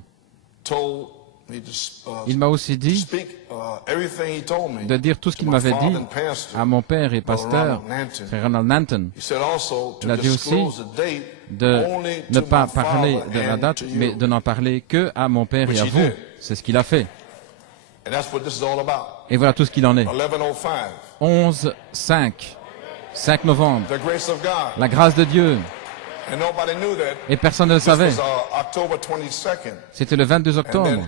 Il m'a aussi dit de dire tout ce qu'il m'avait dit à mon père et pasteur, frère Ronald Nanton. Il a dit aussi de ne pas parler de la date, mais de n'en parler que à mon père et à vous. C'est ce qu'il a fait. Et voilà tout ce qu'il en est. 11-5, 5 novembre, la grâce de Dieu. Et personne ne le savait. C'était le 22 octobre.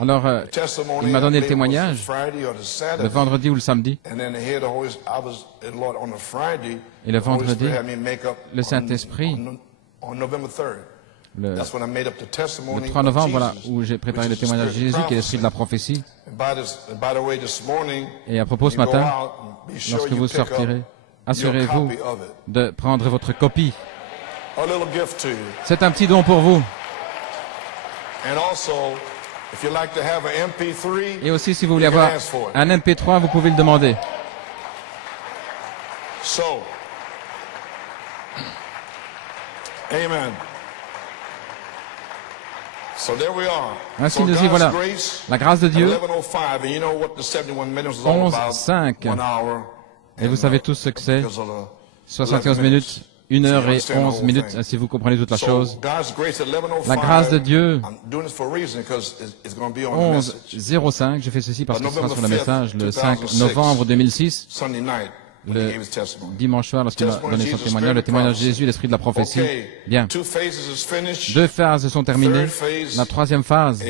Alors, il m'a donné le témoignage le vendredi ou le samedi. Et le vendredi, le Saint-Esprit, le 3 novembre, voilà, où j'ai préparé le témoignage de Jésus, qui est l'esprit de la prophétie. Et à propos, ce matin, lorsque vous sortirez, assurez-vous de prendre votre copie. C'est un petit don pour vous. Et aussi, si vous voulez avoir un MP3, vous pouvez le demander. Amen. Ainsi nous y voilà. La grâce de Dieu, 11-5. Et vous savez tous ce que c'est. 71 minutes, 1 heure et 11 minutes, si vous comprenez toute la chose. La grâce de Dieu, 11-05. Je fais ceci parce que ce sera sur le message le 5 novembre 2006. Le dimanche soir, lorsqu'il a donné son témoignage, le témoignage de Jésus, l'esprit de la prophétie. Bien. 2 phases sont terminées. La 3e phase,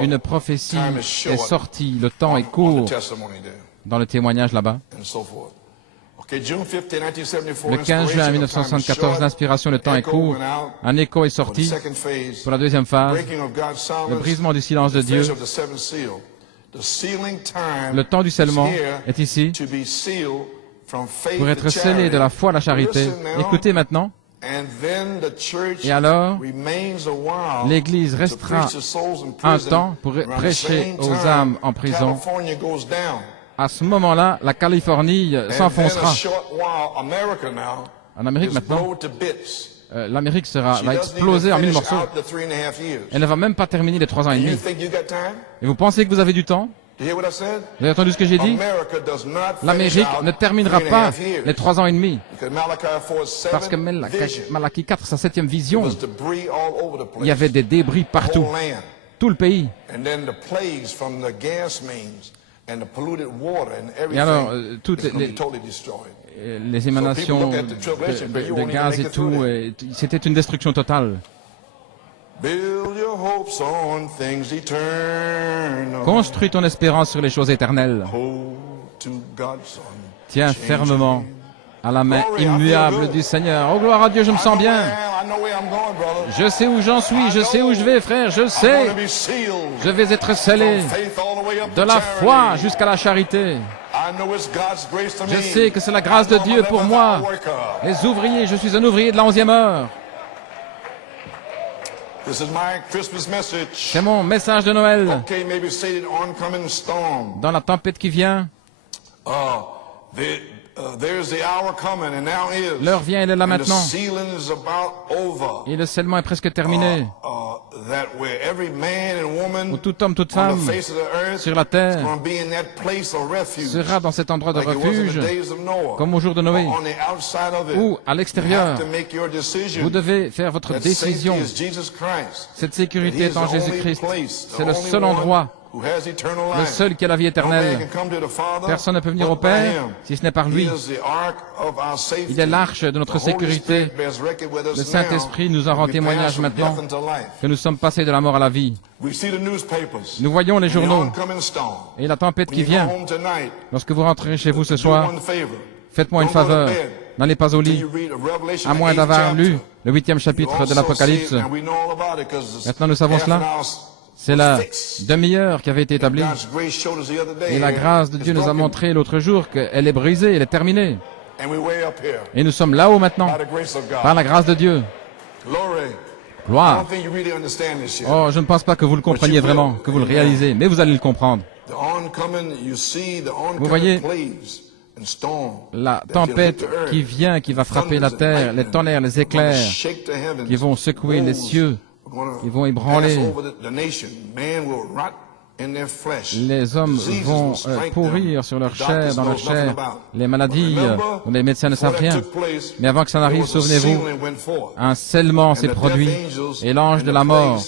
une prophétie est sortie. Le temps est court dans le témoignage là-bas. Le 15 juin 1974, l'inspiration, le temps est court. Un écho est sorti pour la 2e phase. Le brisement du silence de Dieu. Le temps du scellement est ici pour être scellé de la foi à la charité. Écoutez maintenant. Et alors, l'Église restera un temps pour prêcher aux âmes en prison. À ce moment-là, la Californie s'enfoncera. En Amérique maintenant, l'Amérique va exploser en 1000 morceaux. Elle ne va même pas terminer les 3 ans et demi. Et vous pensez que vous avez du temps? Vous avez entendu ce que j'ai dit? L'Amérique ne terminera pas les 3 ans et demi. Parce que Malachie 4, sa 7e vision, il y avait des débris partout. Tout le pays. Et alors, toutes les émanations de gaz et tout, c'était une destruction totale. Construis ton espérance sur les choses éternelles. Tiens fermement à la main immuable du Seigneur. Oh, gloire à Dieu, je me sens bien. Je sais où j'en suis, je sais où je vais, frère, je sais. Je vais être scellé de la foi jusqu'à la charité. Je sais que c'est la grâce de Dieu pour moi. Les ouvriers, je suis un ouvrier de la 11e heure. C'est mon message de Noël. Dans la tempête qui vient, l'heure vient, elle est là maintenant. Et le scellement est presque terminé. Où tout homme, toute femme sur la terre sera dans cet endroit de refuge, comme au jour de Noé, ou à l'extérieur. Vous devez faire votre décision. Cette sécurité est en Jésus-Christ. C'est le seul endroit, le seul qui a la vie éternelle. Personne ne peut venir au Père si ce n'est par lui. Il est l'arche de notre sécurité. Le Saint-Esprit nous en rend témoignage maintenant que nous sommes passés de la mort à la vie. Nous voyons les journaux et la tempête qui vient. Lorsque vous rentrez chez vous ce soir, faites-moi une faveur. N'allez pas au lit, à moins d'avoir lu le 8e chapitre de l'Apocalypse. Maintenant nous savons cela. C'est la demi-heure qui avait été établie. Et la grâce de Dieu nous a montré l'autre jour qu'elle est brisée, elle est terminée. Et nous sommes là-haut maintenant, par la grâce de Dieu. Gloire. Oh, je ne pense pas que vous le compreniez vraiment, que vous le réalisez, mais vous allez le comprendre. Vous voyez la tempête qui vient, qui va frapper la terre, les tonnerres, les éclairs, qui vont secouer les cieux. Ils vont ébranler. Les hommes vont pourrir sur leur chair, dans leur chair. Les maladies, les médecins ne savent rien. Mais avant que ça n'arrive, souvenez-vous, un scellement s'est produit et l'ange de la mort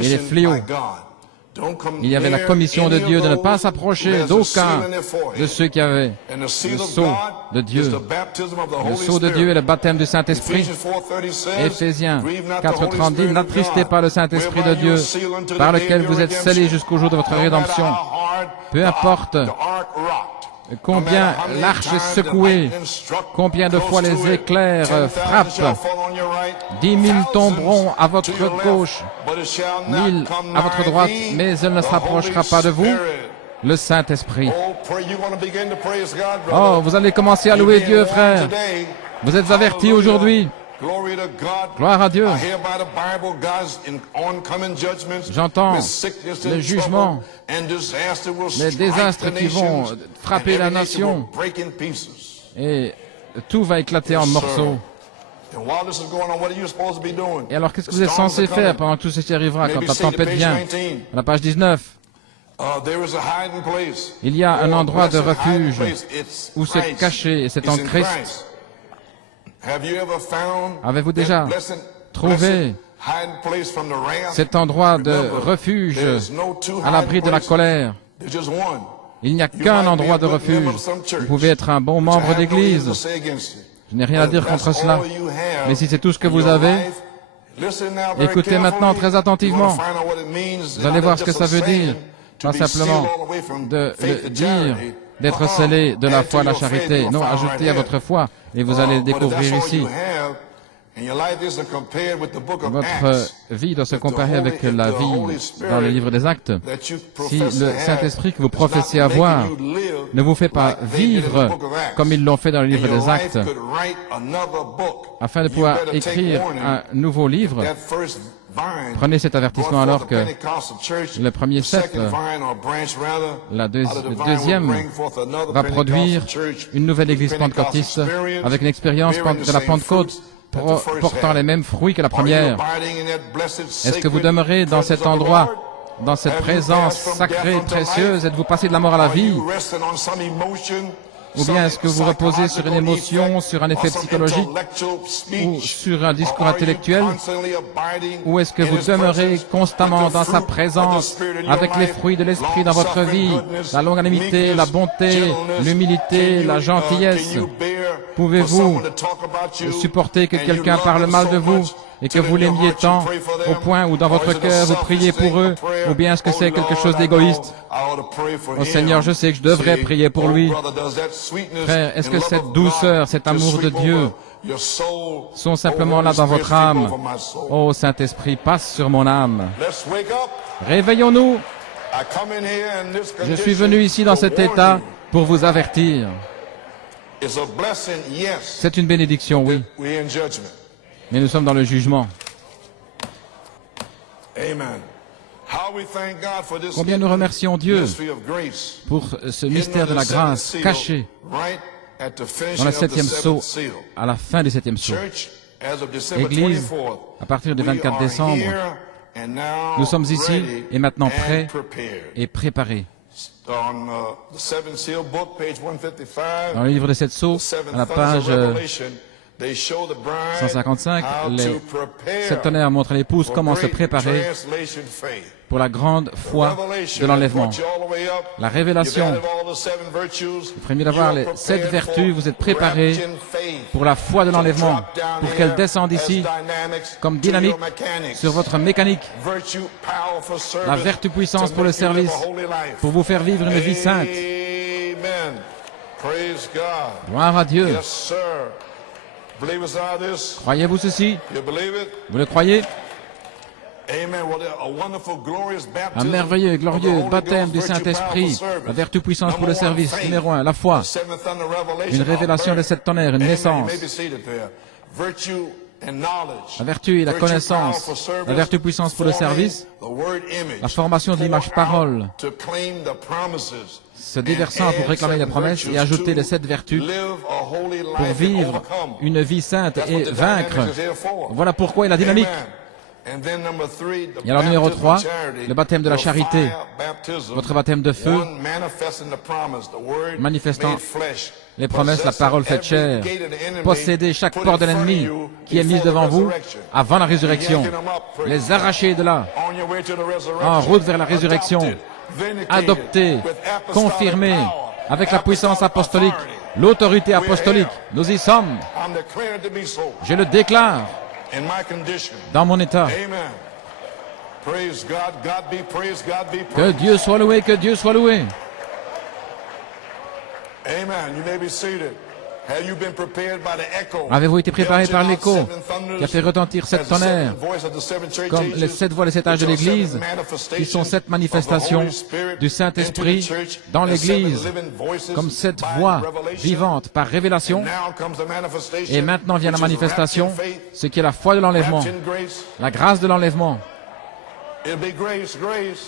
et les fléaux. Il y avait la commission de Dieu de ne pas s'approcher d'aucun de ceux qui avaient le sceau de Dieu. Le sceau de Dieu est le baptême du Saint-Esprit. Éphésiens 4:30 dit, n'attristez pas le Saint-Esprit de Dieu, par lequel vous êtes scellés jusqu'au jour de votre rédemption. Peu importe combien l'arche est secouée, combien de fois les éclairs frappent, 10 000 tomberont à votre gauche, 1000 à votre droite, mais elle ne s'approchera pas de vous, le Saint-Esprit. Oh, vous allez commencer à louer Dieu, frère. Vous êtes avertis aujourd'hui. Gloire à Dieu. J'entends le jugement, les désastres qui vont frapper la nation et tout va éclater en morceaux. Et alors qu'est-ce que vous êtes censé faire pendant que tout ceci arrivera, quand la tempête vient? À la page 19. Il y a un endroit de refuge où se cacher, et c'est en Christ. Avez-vous déjà trouvé cet endroit de refuge à l'abri de la colère? Il n'y a qu'un endroit de refuge. Vous pouvez être un bon membre d'église. Je n'ai rien à dire contre cela. Mais si c'est tout ce que vous avez, écoutez maintenant très attentivement. Vous allez voir ce que ça veut dire. Pas simplement de le dire, d'être scellé de la foi à la charité. Non, ajoutez à votre foi, et vous allez le découvrir ici. Votre vie doit se comparer avec la vie dans le livre des Actes. Si le Saint-Esprit que vous professez avoir ne vous fait pas vivre comme ils l'ont fait dans le livre des Actes, afin de pouvoir écrire un nouveau livre, prenez cet avertissement alors que le premier cep, le deuxième, va produire une nouvelle église pentecôtiste avec une expérience de la Pentecôte portant les mêmes fruits que la première. Est-ce que vous demeurez dans cet endroit, dans cette présence sacrée, précieuse? Êtes-vous passé de la mort à la vie? Ou bien est-ce que vous reposez sur une émotion, sur un effet psychologique, ou sur un discours intellectuel? Ou est-ce que vous demeurez constamment dans sa présence, avec les fruits de l'esprit dans votre vie, la longanimité, la bonté, l'humilité, la gentillesse? Pouvez-vous supporter que quelqu'un parle mal de vous et que vous l'aimiez tant au point où dans votre cœur vous priez pour eux? Ou bien est-ce que c'est quelque chose d'égoïste? Oh Seigneur, je sais que je devrais prier pour lui. Frère, est-ce que cette douceur, cet amour de Dieu sont simplement là dans votre âme? Oh Saint-Esprit, passe sur mon âme. Réveillons-nous. Je suis venu ici dans cet état pour vous avertir. C'est une bénédiction, oui. Mais nous sommes dans le jugement. Combien nous remercions Dieu pour ce mystère de la grâce caché dans le 7e sceau, à la fin du 7e sceau. Église, à partir du 24 décembre, nous sommes ici et maintenant prêts et préparés. Dans le livre des 7 sceaux, à la page 155, les 7 tonnerres montrent à l'épouse comment se préparer pour la grande foi de l'enlèvement. La révélation, vous premier d'avoir les 7 vertus, vous êtes préparés pour la foi de l'enlèvement, pour qu'elle descende ici comme dynamique sur votre mécanique. La vertu puissance pour le service, pour vous faire vivre une vie sainte. Gloire à Dieu. Croyez-vous ceci? Vous le croyez? Un merveilleux et glorieux baptême du Saint-Esprit, la vertu puissance pour le service, numéro 1, la foi, une révélation de 7 tonnerres, une naissance, la vertu et la connaissance, la vertu puissance pour le service, la formation de l'image parole, se déversant pour réclamer les promesses et ajouter les 7 vertus pour vivre une vie sainte et vaincre. Voilà pourquoi il a dynamique. Et alors numéro 3, le baptême de la charité, votre baptême de feu, manifestant les promesses, la parole faite chair. Possédez chaque porte de l'ennemi qui est mise devant vous avant la résurrection. Les arracher de là, en route vers la résurrection. Adoptés, confirmés, avec la puissance apostolique, l'autorité apostolique. Nous y sommes. Je le déclare dans mon état. Que Dieu soit loué, que Dieu soit loué. Avez-vous été préparé par l'écho qui a fait retentir 7 tonnerres, comme les 7 voix des 7 âges de l'Église, qui sont 7 manifestations du Saint-Esprit dans l'Église, comme 7 voix vivantes par révélation. Et maintenant vient la manifestation, ce qui est la foi de l'enlèvement, la grâce de l'enlèvement.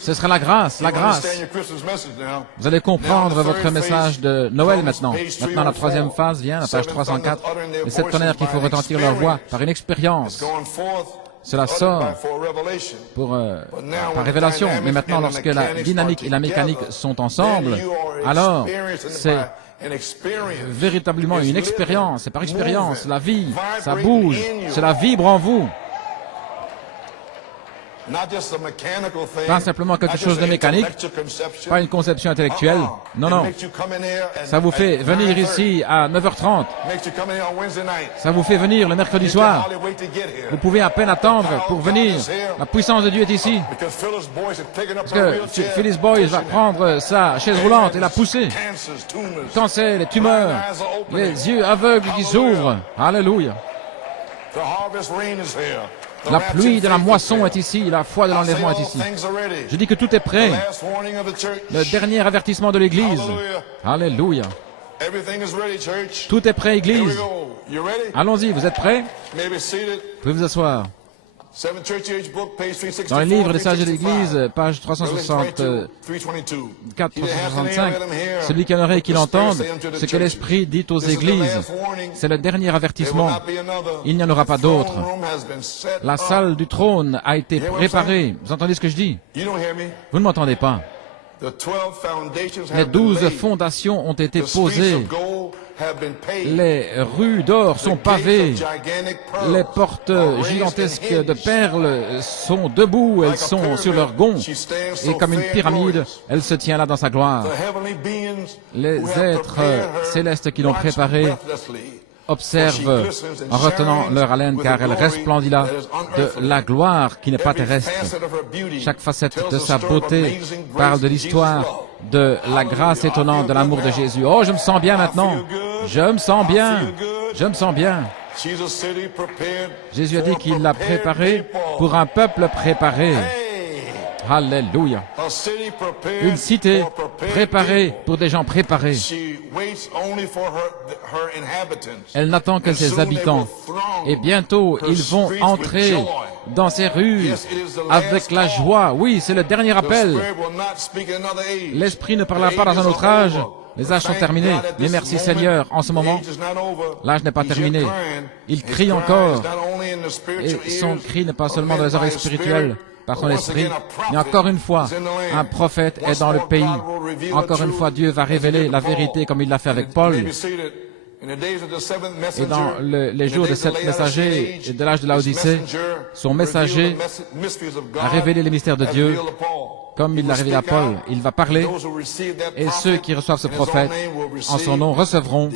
Ce sera la grâce, la grâce. Vous allez comprendre votre message de Noël maintenant. Maintenant, la troisième phase vient, la page 304. Les 7 tonnerres qu'il faut retentir leur voix par une expérience. Cela sort par révélation. Mais maintenant, lorsque la dynamique et la mécanique sont ensemble, alors c'est véritablement une expérience. C'est par expérience. La vie, ça bouge. Cela vibre en vous. Pas simplement quelque chose de mécanique, pas une conception intellectuelle. Non, non. Ça vous fait venir ici à 9h30. Ça vous fait venir le mercredi soir. Vous pouvez à peine attendre pour venir. La puissance de Dieu est ici. Parce que Phyllis Boyce va prendre sa chaise roulante et la pousser. Cancer, les tumeurs, les yeux aveugles qui s'ouvrent. Alléluia. La pluie de la moisson est ici, la foi de l'enlèvement est ici. Je dis que tout est prêt. Le dernier avertissement de l'Église. Alléluia. Tout est prêt, Église. Allons-y, vous êtes prêts? Vous pouvez vous asseoir. Dans les livres des sages de l'Église, page 364, 365, celui qui en aurait qu'il entende ce que l'Esprit dit aux Églises. C'est le dernier avertissement. Il n'y en aura pas d'autre. La salle du trône a été préparée. Vous entendez ce que je dis? Vous ne m'entendez pas. Les 12 fondations ont été posées. Les rues d'or sont pavées. Les portes gigantesques de perles sont debout. Elles sont sur leurs gonds. Et comme une pyramide, elle se tient là dans sa gloire. Les êtres célestes qui l'ont préparée observent en retenant leur haleine, car elle resplendit là de la gloire qui n'est pas terrestre. Chaque facette de sa beauté parle de l'histoire de la grâce étonnante de l'amour de Jésus. Oh, je me sens bien maintenant. Je me sens bien. Je me sens bien. Jésus a dit qu'il l'a préparé pour un peuple préparé. Alléluia. Une cité préparée pour des gens préparés. Elle n'attend que ses habitants. Et bientôt, ils vont entrer dans ces rues avec la joie. Oui, c'est le dernier appel. L'Esprit ne parlera pas dans un autre âge. Les âges sont terminés. Mais merci Seigneur, en ce moment, l'âge n'est pas terminé. Il crie encore. Et son cri n'est pas seulement dans les oreilles spirituelles, par son esprit, mais encore une fois, un prophète est dans le pays. Encore une fois, Dieu va révéler la vérité comme il l'a fait avec Paul. Et dans les jours de sept messagers et de l'âge de l'Odyssée, son messager a révélé les mystères de Dieu comme il l'a révélé à Paul. Il va parler et ceux qui reçoivent ce prophète en son nom recevront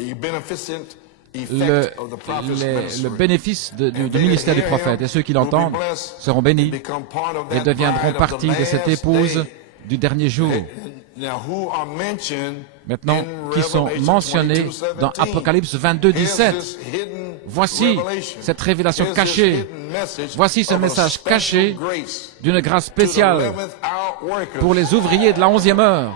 le bénéfice du ministère du prophète. Et ceux qui l'entendent seront bénis et deviendront partie de cette épouse du dernier jour. Maintenant, qui sont mentionnés dans Apocalypse 22, 17. Voici cette révélation cachée. Voici ce message caché d'une grâce spéciale pour les ouvriers de la 11e heure.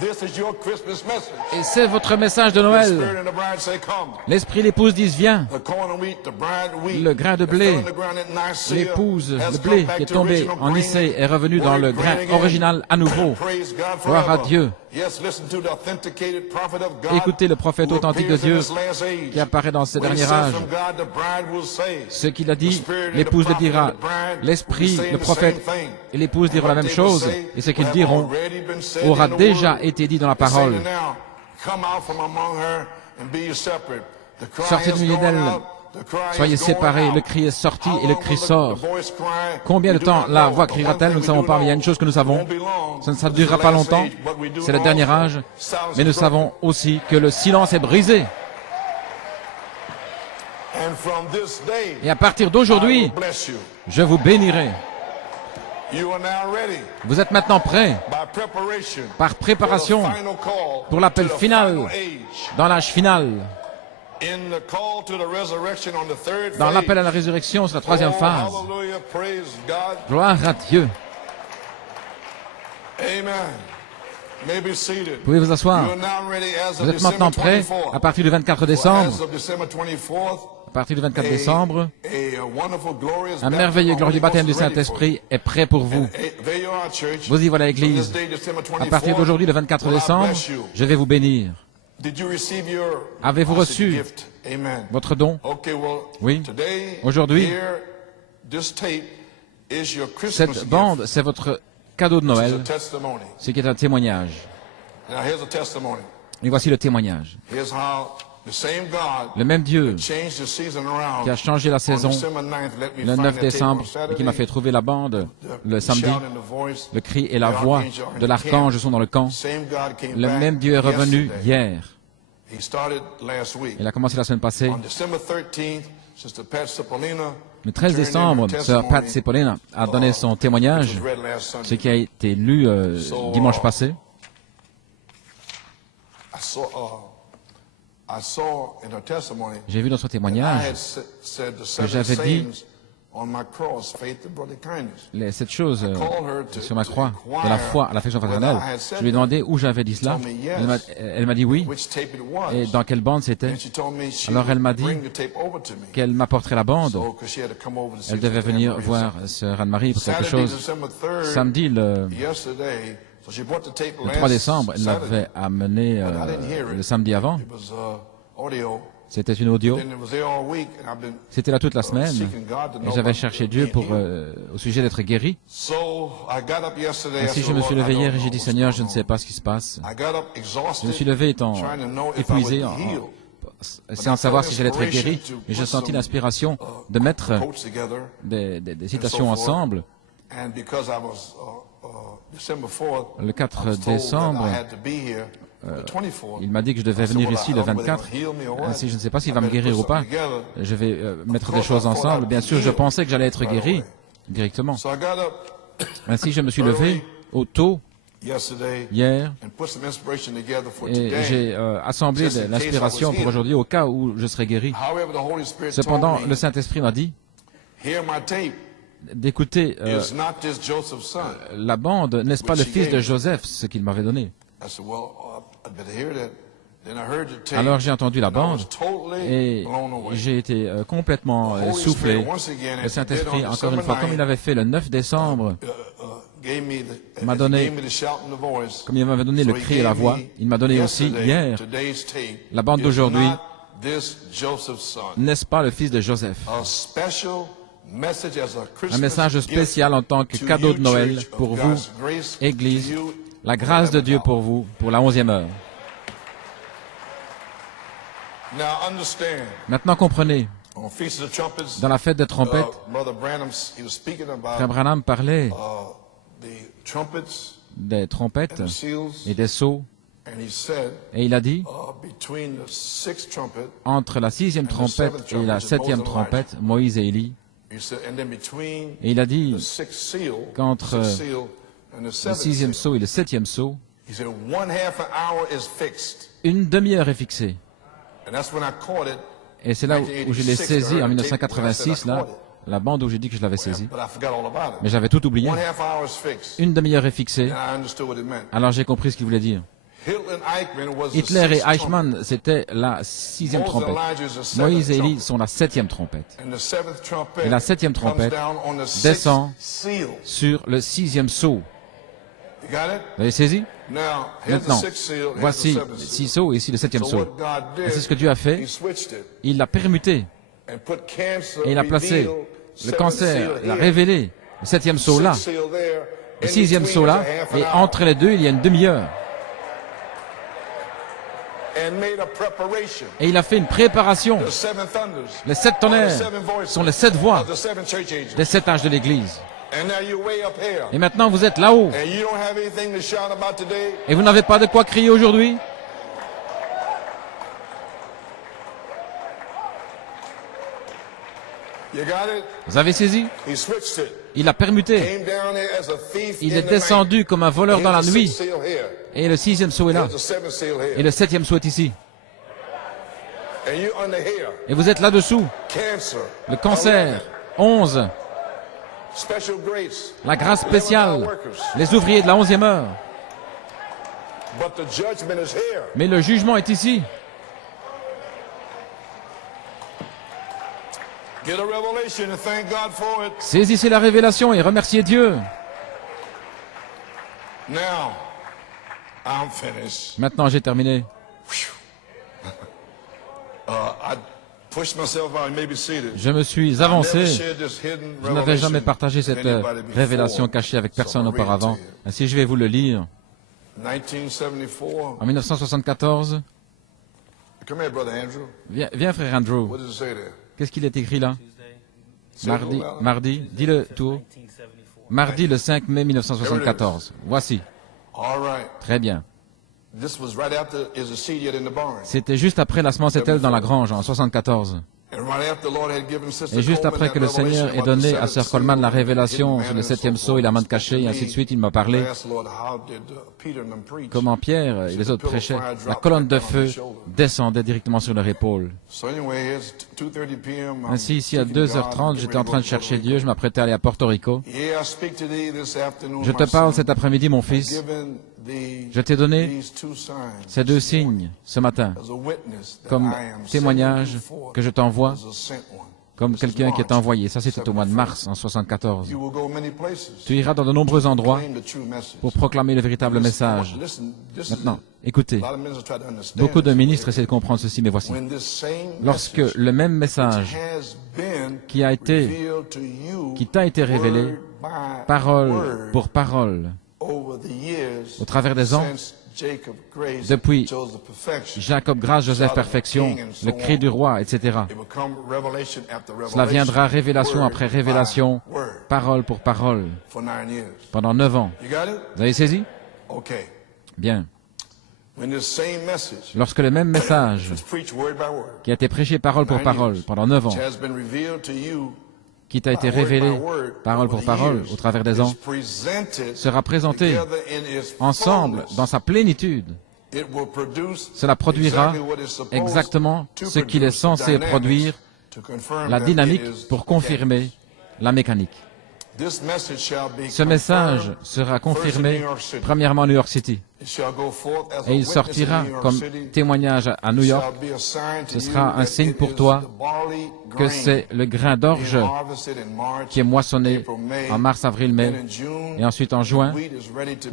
This is your Christmas message. Et c'est votre message de The Noël. Spirit and the bride say, come. L'esprit et l'épouse disent viens. The corn and wheat, the bride wheat, Le grain de that fell blé, on the ground at Nicaea l'épouse, has le come blé back qui est to tombé original en grain, Nicée est revenu dans le grain grain again. original à nouveau. Praise God Gloire à forever. Dieu. Yes, listen to the authenticated prophet of God Écoutez le prophète who authentique de appears in Dieu this last age. qui apparaît dans ce When he dernier says âge. from God, the bride will say, Ce qu'il a the dit, Spirit and the l'épouse le prophet dira, and the bride l'esprit, will say le the prophète same thing. et l'épouse diront la And même what they will chose. say Et ce qu'ils will diront have already been said aura in the déjà word. été dit dans la They say parole. now, come out from among her and be ye separate. The cry Sortez is du milieu going d'elle, out. The cry soyez is going séparés. out. Le cri est sorti How et le long cri will the sort. voice cry? Combien de We do temps not la know. voix But criera-t-elle? one Nous ne thing savons we pas, do mais il y a une know, chose que nous it savons. won't be long. Ça ne This is durera the pas last longtemps. age, but we do C'est le know dernier also, âge. silence Mais nous is broken. savons aussi que le silence est brisé. And from this day, Et à partir I d'aujourd'hui, will bless you. je vous bénirai. You are now ready Vous êtes maintenant prêts by preparation par préparation for the final call pour l'appel to the final final age. dans l'âge final. In the call to the resurrection on the third Dans phase. l'appel à la résurrection, c'est la troisième Oh, phase. hallelujah, praise God. Gloire à Dieu. Amen. You may be seated. Vous pouvez vous asseoir. You are now ready as of Vous êtes maintenant December prêts 24th. à partir du 24 For décembre. as of December 24th, À partir du 24 décembre, a wonderful, glorious un merveilleux et glorieux baptême du baptism of the Holy Ghost is ready Saint-Esprit est prêt pour vous. for you. There you are, church. Vous y voilà, From this Église. day, December À partir 24th, d'aujourd'hui, le 24 will I décembre, bless you. je vais vous bénir. Did you receive your Avez-vous reçu gift? Amen. votre don? Okay, well, Oui. today, Aujourd'hui, here, this tape is your Christmas cette gift. bande, c'est votre cadeau de It's a Noël, testimony. ce qui est un témoignage. Now, here's a testimony. Et voici le témoignage. Here's how the same God Le même Dieu changed the season around qui a changé la on saison December 9th, let me le find 9 that décembre tape on et qui m'a fait Saturday. trouver la bande le The samedi. shout and the voice, Le cri et la the voix archangel are in de the l'archange camp. sont dans le camp. Same God came Le back même Dieu est revenu yesterday. hier. He started last week. Il a commencé la semaine passée. On December 13th, Sister Pat Cipollina Le 13 turned in décembre, her Sœur Pat testimony, Cipollina a donné son which témoignage, was read last Sunday. ce qui a été lu dimanche passé. I saw in her testimony J'ai vu dans son that I témoignage had said the seven j'avais dit sayings on my cross, faith and brotherly kindness. cette chose called her to- sur ma to croix, de la foi à l'affection inquire fraternelle. whether I had said Je lui ai demandé où j'avais dit cela. She told me yes. Elle m'a dit oui. Which tape it was. Et dans quelle bande c'était. And she told me she Alors elle m'a would dit bring the tape over to me. qu'elle m'apporterait la bande. So, 'cause she had to come over to see Elle devait Sister venir Anne-Marie voir something. Sœur Anne-Marie pour quelque Saturday, chose. December 3rd, Samedi, le yesterday, so she brought the tape 3 last décembre, elle Saturday. l'avait amené But I didn't hear it. le samedi avant. It was audio. C'était une audio. Then it was there all week, and I've been C'était là toute la semaine. seeking God to Et know j'avais about cherché Dieu being pour, healed. au sujet d'être guéri. So I got up yesterday. I Ainsi, said, je me suis Lord, levé I hier don't et j'ai know dit, what's Seigneur, going je ne sais on. pas ce qui se passe. I got up exhausted, Je me suis levé étant trying to know if I épuisé, would be healed. sans savoir si j'allais être guéri. Et j'ai senti l'inspiration de mettre Quotes together. des citations ensemble. And because I was December 4th, Le 4 I was told that décembre, I had to be here the 24th. il m'a dit que je devais I said, venir well, ici I le don't know whether 24. he'll heal me or what. Ainsi, je ne sais pas s'il I va me better guérir put ou pas. something together. Je vais mettre course, des choses I thought ensemble. I'd Bien be sûr, je healed pensais que j'allais être right guéri away. directement. So I got up Ainsi, je me suis levé au tôt yesterday hier and put some inspiration together for et today. j'ai assemblé de l'inspiration pour aujourd'hui au cas où je serais guéri. However, the Holy Spirit Cependant, told le me, Saint-Esprit m'a dit hear my tape d'écouter is not this Joseph's son. la bande, n'est-ce pas le Which he fils de gave. Joseph, ce qu'il m'avait donné. I said, well, I'd better hear that. Then I heard the tape. Alors j'ai entendu la and I bande was totally et blown away. j'ai été complètement The Holy soufflé. Spirit, once again, Le as he Saint-Esprit, did on encore une December fois, comme il 9th, avait fait le 9 décembre, gave me m'a as he donné- gave me the shout and the voice. comme il m'avait donné le So he cri et la gave voix, me il m'a donné aussi yesterday hier today's tape la bande is d'aujourd'hui. not this Joseph's son. N'est-ce pas le fils de Joseph? A special message as a Christmas Un message gift spécial en tant que to cadeau you, de Noël church, of pour vous, God's grace, Église, to you, la grâce de Dieu pour vous, pour la 11e heure. Now understand, Maintenant comprenez, on Feast of the Trumpets, dans la fête des trompettes, Brother Branham, he was speaking Frère about Branham parlait the trumpets des trompettes and the seals, et des sceaux, and he said, et il a dit, between the sixth trumpet, entre la 6e trompette et la 7e trompette, Moïse et Élie, he said, and then between et il a dit the sixth seal, qu'entre sixth seal and the le seventh 6e seal, sceau et le 7e sceau, he said, 1/2 an hour is fixed. une demi-heure est fixée. And that's when I caught it, Et c'est là où je l'ai saisi en 1986, là, la bande où j'ai dit que je l'avais saisi. but I forgot all about it. Mais j'avais tout oublié. 1/2 hour is fixed. Une demi-heure est fixée, And I understood what it meant. alors j'ai compris ce qu'il voulait dire. Hitler et Eichmann, c'était la 6e trompette. Moïse et Élie sont la 7e trompette. Et la 7e trompette descend sur le 6e sceau. Vous avez saisi? Maintenant, voici 6 sceaux et ici le 7e sceau. Et c'est ce que Dieu a fait. Il l'a permuté. Et il a placé le cancer, il a révélé le 7e sceau là, le 6e sceau là, et entre les deux, il y a une demi-heure. Et il a fait une préparation. Les 7 tonnerres sont les 7 voix des 7 âges de l'Église. Et maintenant, vous êtes là-haut. Et vous n'avez pas de quoi crier aujourd'hui? Vous avez saisi? Il a permuté. Il est descendu comme un voleur dans la nuit. Et le 6e sceau est là. Et le 7e sceau est ici. Et vous êtes là-dessous. Le cancer, 11. La grâce spéciale, les ouvriers de la 11e heure. Mais le jugement est ici. Saisissez la révélation et remerciez Dieu. Maintenant, j'ai terminé. Je me suis avancé. Je n'avais jamais partagé cette révélation cachée avec personne auparavant. Ainsi, je vais vous le lire. En 1974, viens frère Andrew. Qu'est-ce qu'il est écrit là? Mardi, dis-le tout haut. Mardi le 5 mai 1974. Voici. Très bien. C'était juste après la semence est-elle dans la grange en 74. Et juste après que le Seigneur ait donné à Sir Coleman la révélation sur le 7e sceau et la main cachée, et ainsi de suite, il m'a parlé comment Pierre et les autres prêchaient. La colonne de feu descendait directement sur leur épaule. Ainsi, ici à 2h30, j'étais en train de chercher Dieu, je m'apprêtais à aller à Porto Rico. Je te parle cet après-midi, mon fils. Je t'ai donné ces 2 signes ce matin comme témoignage que je t'envoie comme quelqu'un qui est envoyé. Ça, c'était au mois de mars en 74. Tu iras dans de nombreux endroits pour proclamer le véritable message. Maintenant, écoutez, beaucoup de ministres essaient de comprendre ceci, mais voici. Lorsque le même message qui t'a été révélé, parole pour parole, au travers des ans, depuis Jacob Grâce, Joseph Perfection, le cri du roi, etc. Cela viendra révélation après révélation, parole pour parole, pendant 9 ans. Vous avez saisi? Bien. Lorsque le même message qui a été prêché parole pour parole pendant 9 ans, qui t'a été révélé, parole pour parole, au travers des ans, sera présenté ensemble dans sa plénitude. Cela produira exactement ce qu'il est censé produire, la dynamique pour confirmer la mécanique. Ce message sera confirmé premièrement à New York City. Et il sortira comme témoignage à New York. Ce sera un signe pour toi que c'est le grain d'orge qui est moissonné en mars, avril, mai. Et ensuite en juin,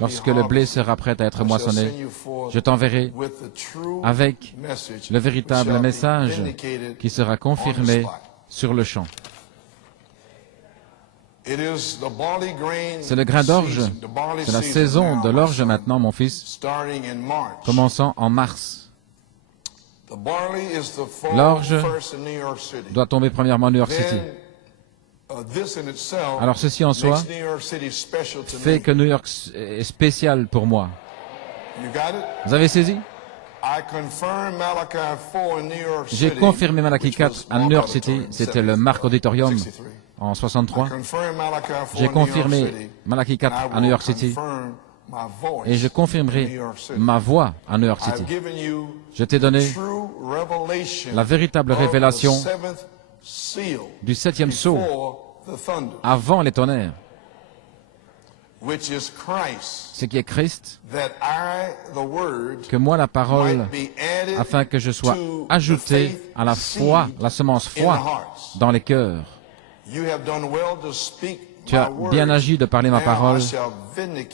lorsque le blé sera prêt à être moissonné, je t'enverrai avec le véritable message qui sera confirmé sur le champ. C'est le grain d'orge, c'est la saison de l'orge maintenant, mon fils, commençant en mars. L'orge doit tomber premièrement à New York City. Alors ceci en soi fait que New York est spécial pour moi. Vous avez saisi? J'ai confirmé Malachi 4 à New York City, c'était le Mark Auditorium en 63. J'ai confirmé Malachi 4 à New York City et je confirmerai ma voix à New York City. Je t'ai donné la véritable révélation du 7e sceau avant les tonnerres. ce qui est Christ, que moi la parole, afin que je sois ajouté à la foi, la semence foi, dans les cœurs. Tu as bien agi de parler ma parole.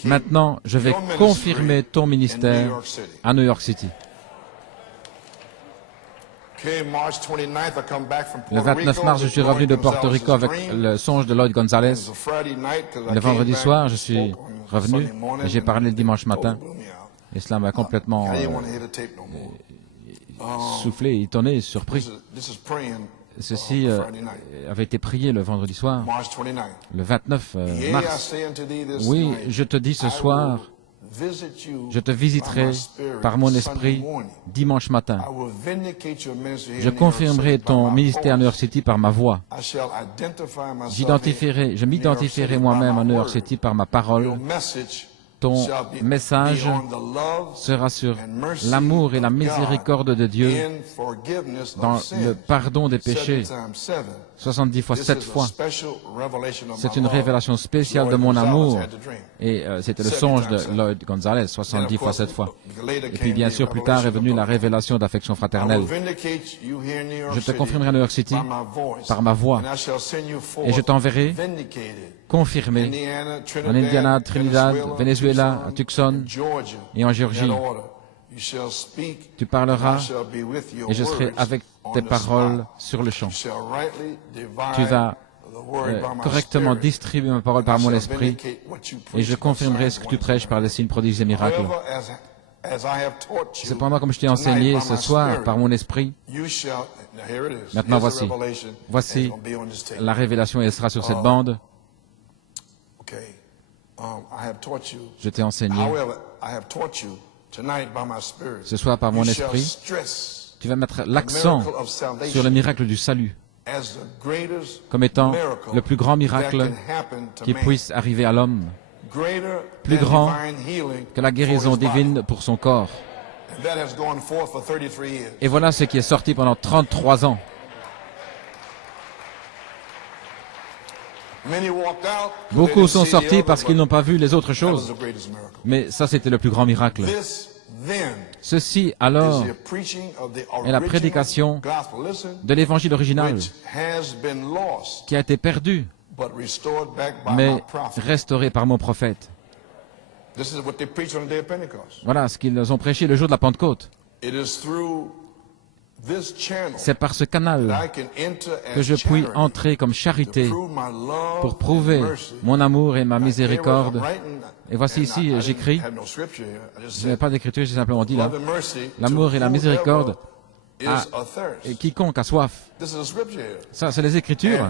Maintenant, je vais confirmer ton ministère à New York City. Le 29 mars, je suis revenu de Porto Rico avec le songe de Lloyd Gonzalez. Le vendredi soir, je suis revenu et j'ai parlé le dimanche matin. Et cela m'a complètement soufflé, étonné, surpris. Ceci avait été prié le vendredi soir, le 29 mars. Oui, je te dis ce soir, je te visiterai par mon esprit dimanche matin. Je confirmerai ton ministère à New York City par ma voix. Je m'identifierai moi-même à New York City par ma parole. Ton message sera sur l'amour et la miséricorde de Dieu dans le pardon des péchés, 70 fois, 7 fois. C'est une révélation spéciale de mon amour. Et c'était le songe de Lloyd Gonzalez, 70 fois, 7 fois. Et puis bien sûr, plus tard est venue la révélation d'affection fraternelle. Je te confirmerai à New York City par ma voix. Et je t'enverrai confirmé en Indiana, Trinidad, Venezuela, à Tucson et en Géorgie. Tu parleras et je serai avec tes paroles sur le champ. Tu vas correctement distribuer ma parole par mon esprit et je confirmerai ce que tu prêches par des signes, prodiges et miracles. Cependant, comme je t'ai enseigné ce soir par mon esprit, maintenant voici la révélation et elle sera sur cette bande. Je t'ai enseigné ce soir par mon esprit. Tu vas mettre l'accent sur le miracle du salut comme étant le plus grand miracle qui puisse arriver à l'homme, plus grand que la guérison divine pour son corps. Et voilà ce qui est sorti pendant 33 ans. Beaucoup sont sortis parce qu'ils n'ont pas vu les autres choses. Mais ça, c'était le plus grand miracle. Ceci, alors, est la prédication de l'évangile original qui a été perdu, mais restauré par mon prophète. Voilà ce qu'ils ont prêché le jour de la Pentecôte. C'est par ce canal que je puis entrer comme charité pour prouver mon amour et ma miséricorde. Et voici ici, j'écris, je n'ai pas d'écriture, j'ai simplement dit là, l'amour et la miséricorde à quiconque a soif. Ça, c'est les Écritures.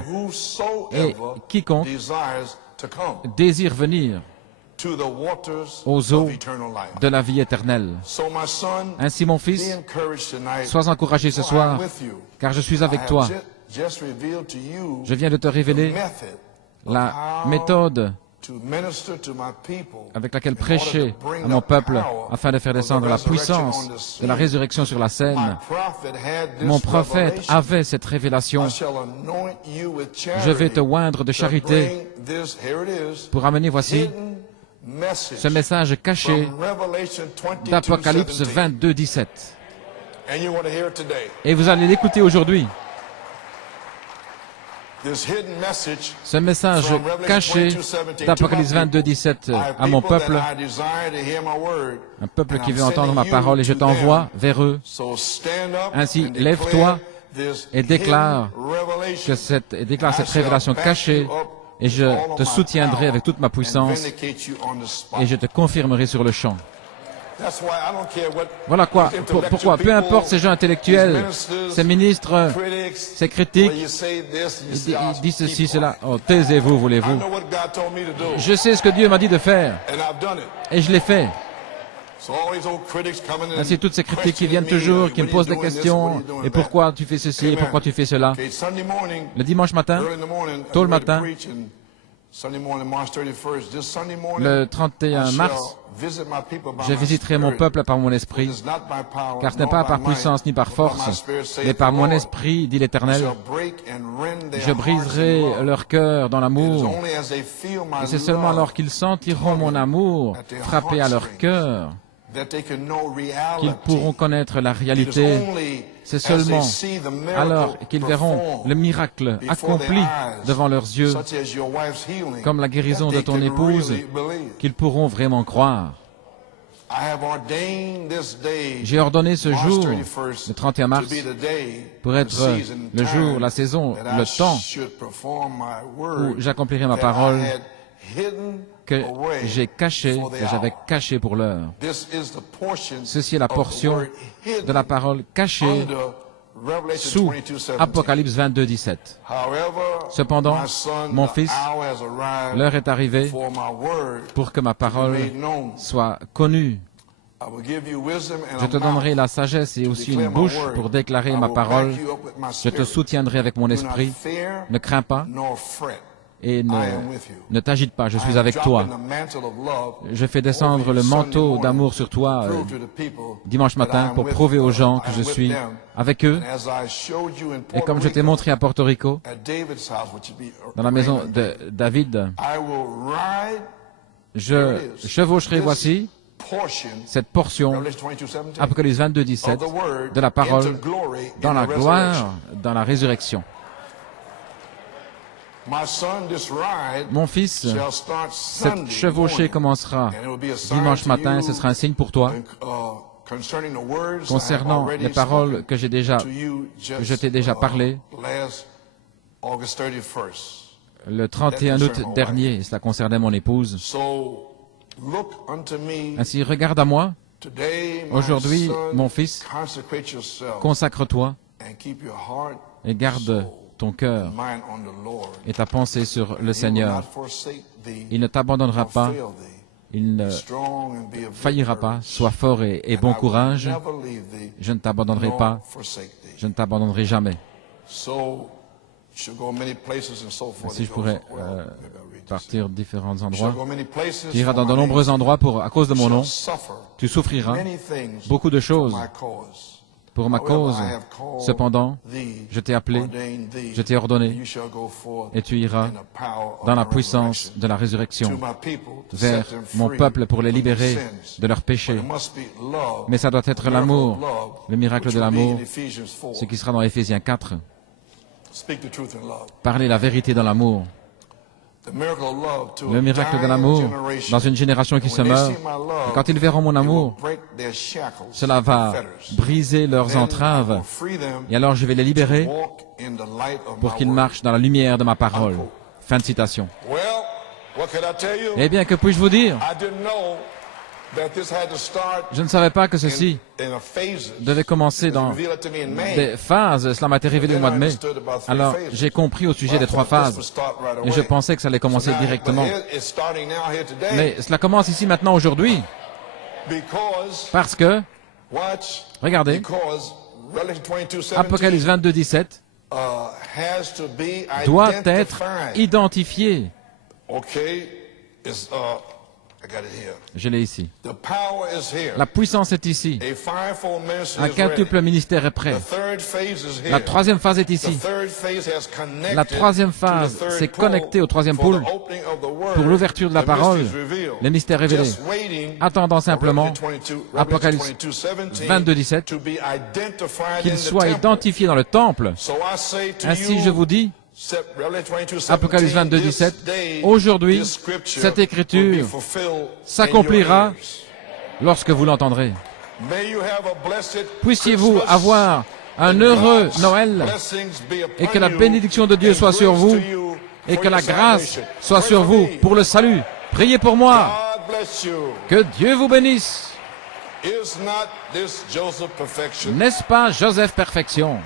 Et quiconque désire venir aux eaux de la vie éternelle. Ainsi, mon fils, sois encouragé ce soir, car je suis avec toi. Je viens de te révéler la méthode avec laquelle prêcher à mon peuple afin de faire descendre la puissance de la résurrection sur la scène. Mon prophète avait cette révélation. Je vais te oindre de charité pour amener, voici, ce message caché d'Apocalypse 22, 17. Et vous allez l'écouter aujourd'hui. Ce message caché d'Apocalypse 22, 17 à mon peuple, un peuple qui veut entendre ma parole, et je t'envoie vers eux. Ainsi, lève-toi et déclare cette révélation cachée, et je te soutiendrai avec toute ma puissance, et je te confirmerai sur le champ. Voilà pourquoi, peu importe ces gens intellectuels, ces ministres, ces critiques, ils disent ceci, cela. Oh, taisez-vous, voulez-vous. Je sais ce que Dieu m'a dit de faire, et je l'ai fait. Ainsi, toutes ces critiques qui viennent toujours, qui me posent des questions, et pourquoi tu fais ceci, et pourquoi tu fais cela. Le dimanche matin, tôt le matin, Le 31 mars, je visiterai mon peuple par mon esprit, car ce n'est pas par puissance ni par force, mais par mon esprit, dit l'Éternel. Je briserai leur cœur dans l'amour, et c'est seulement alors qu'ils sentiront mon amour frapper à leur cœur qu'ils pourront connaître la réalité. C'est seulement alors qu'ils verront le miracle accompli devant leurs yeux, comme la guérison de ton épouse, qu'ils pourront vraiment croire. J'ai ordonné ce jour, le 31 mars, pour être le jour, la saison, le temps où j'accomplirai ma parole que j'ai caché, que j'avais caché pour l'heure. Ceci est la portion de la parole cachée sous Apocalypse 22, 17. Cependant, mon fils, l'heure est arrivée pour que ma parole soit connue. Je te donnerai la sagesse et aussi une bouche pour déclarer ma parole. Je te soutiendrai avec mon esprit. Ne crains pas et ne t'agite pas, je suis avec toi. Je fais descendre le manteau d'amour sur toi dimanche matin pour prouver aux gens que je suis avec eux. Et comme je t'ai montré à Porto Rico, dans la maison de David, je chevaucherai, voici, cette portion, Apocalypse 22, 17, de la parole dans la gloire, dans la résurrection. Mon fils, cette chevauchée commencera dimanche matin, ce sera un signe pour toi. Concernant les paroles que je t'ai déjà parlé, le 31 août dernier, cela concernait mon épouse. Ainsi, regarde à moi. Aujourd'hui, mon fils, consacre-toi et garde ton cœur et ta pensée sur le Seigneur. Il ne t'abandonnera pas, il ne faillira pas. Sois fort et bon courage. Je ne t'abandonnerai pas, je ne t'abandonnerai jamais. Si je pourrais partir différents endroits, tu iras dans de nombreux endroits à cause de mon nom. Tu souffriras beaucoup de choses pour ma cause. Cependant, je t'ai appelé, je t'ai ordonné, et tu iras dans la puissance de la résurrection vers mon peuple pour les libérer de leurs péchés. Mais ça doit être l'amour, le miracle de l'amour, ce qui sera dans Éphésiens 4. Parler la vérité dans l'amour. Le miracle de l'amour dans une génération qui se meurt. Et quand ils verront mon amour, cela va briser leurs entraves. Et alors je vais les libérer pour qu'ils marchent dans la lumière de ma parole. Fin de citation. Eh bien, que puis-je vous dire? Je ne savais pas que ceci devait commencer dans des phases. Cela m'a été révélé au mois de mai. Alors, j'ai compris au sujet des 3 phases. Et je pensais que ça allait commencer directement. Mais cela commence ici maintenant aujourd'hui. Parce que, regardez, Apocalypse 22, 17 doit être identifié. Je l'ai ici. La puissance est ici. Un quintuple ministère est prêt. La 3e phase est ici. La 3e phase s'est connectée au 3e pôle pour l'ouverture de la parole, les mystères révélés. Attendant simplement, Apocalypse 22, 17, qu'il soit identifié dans le temple. Ainsi, je vous dis, Apocalypse 22, 17, aujourd'hui, cette écriture s'accomplira lorsque vous l'entendrez. Puissiez-vous avoir un heureux Noël et que la bénédiction de Dieu soit sur vous et que la grâce soit sur vous pour le salut. Priez pour moi. Que Dieu vous bénisse. N'est-ce pas Joseph Perfection?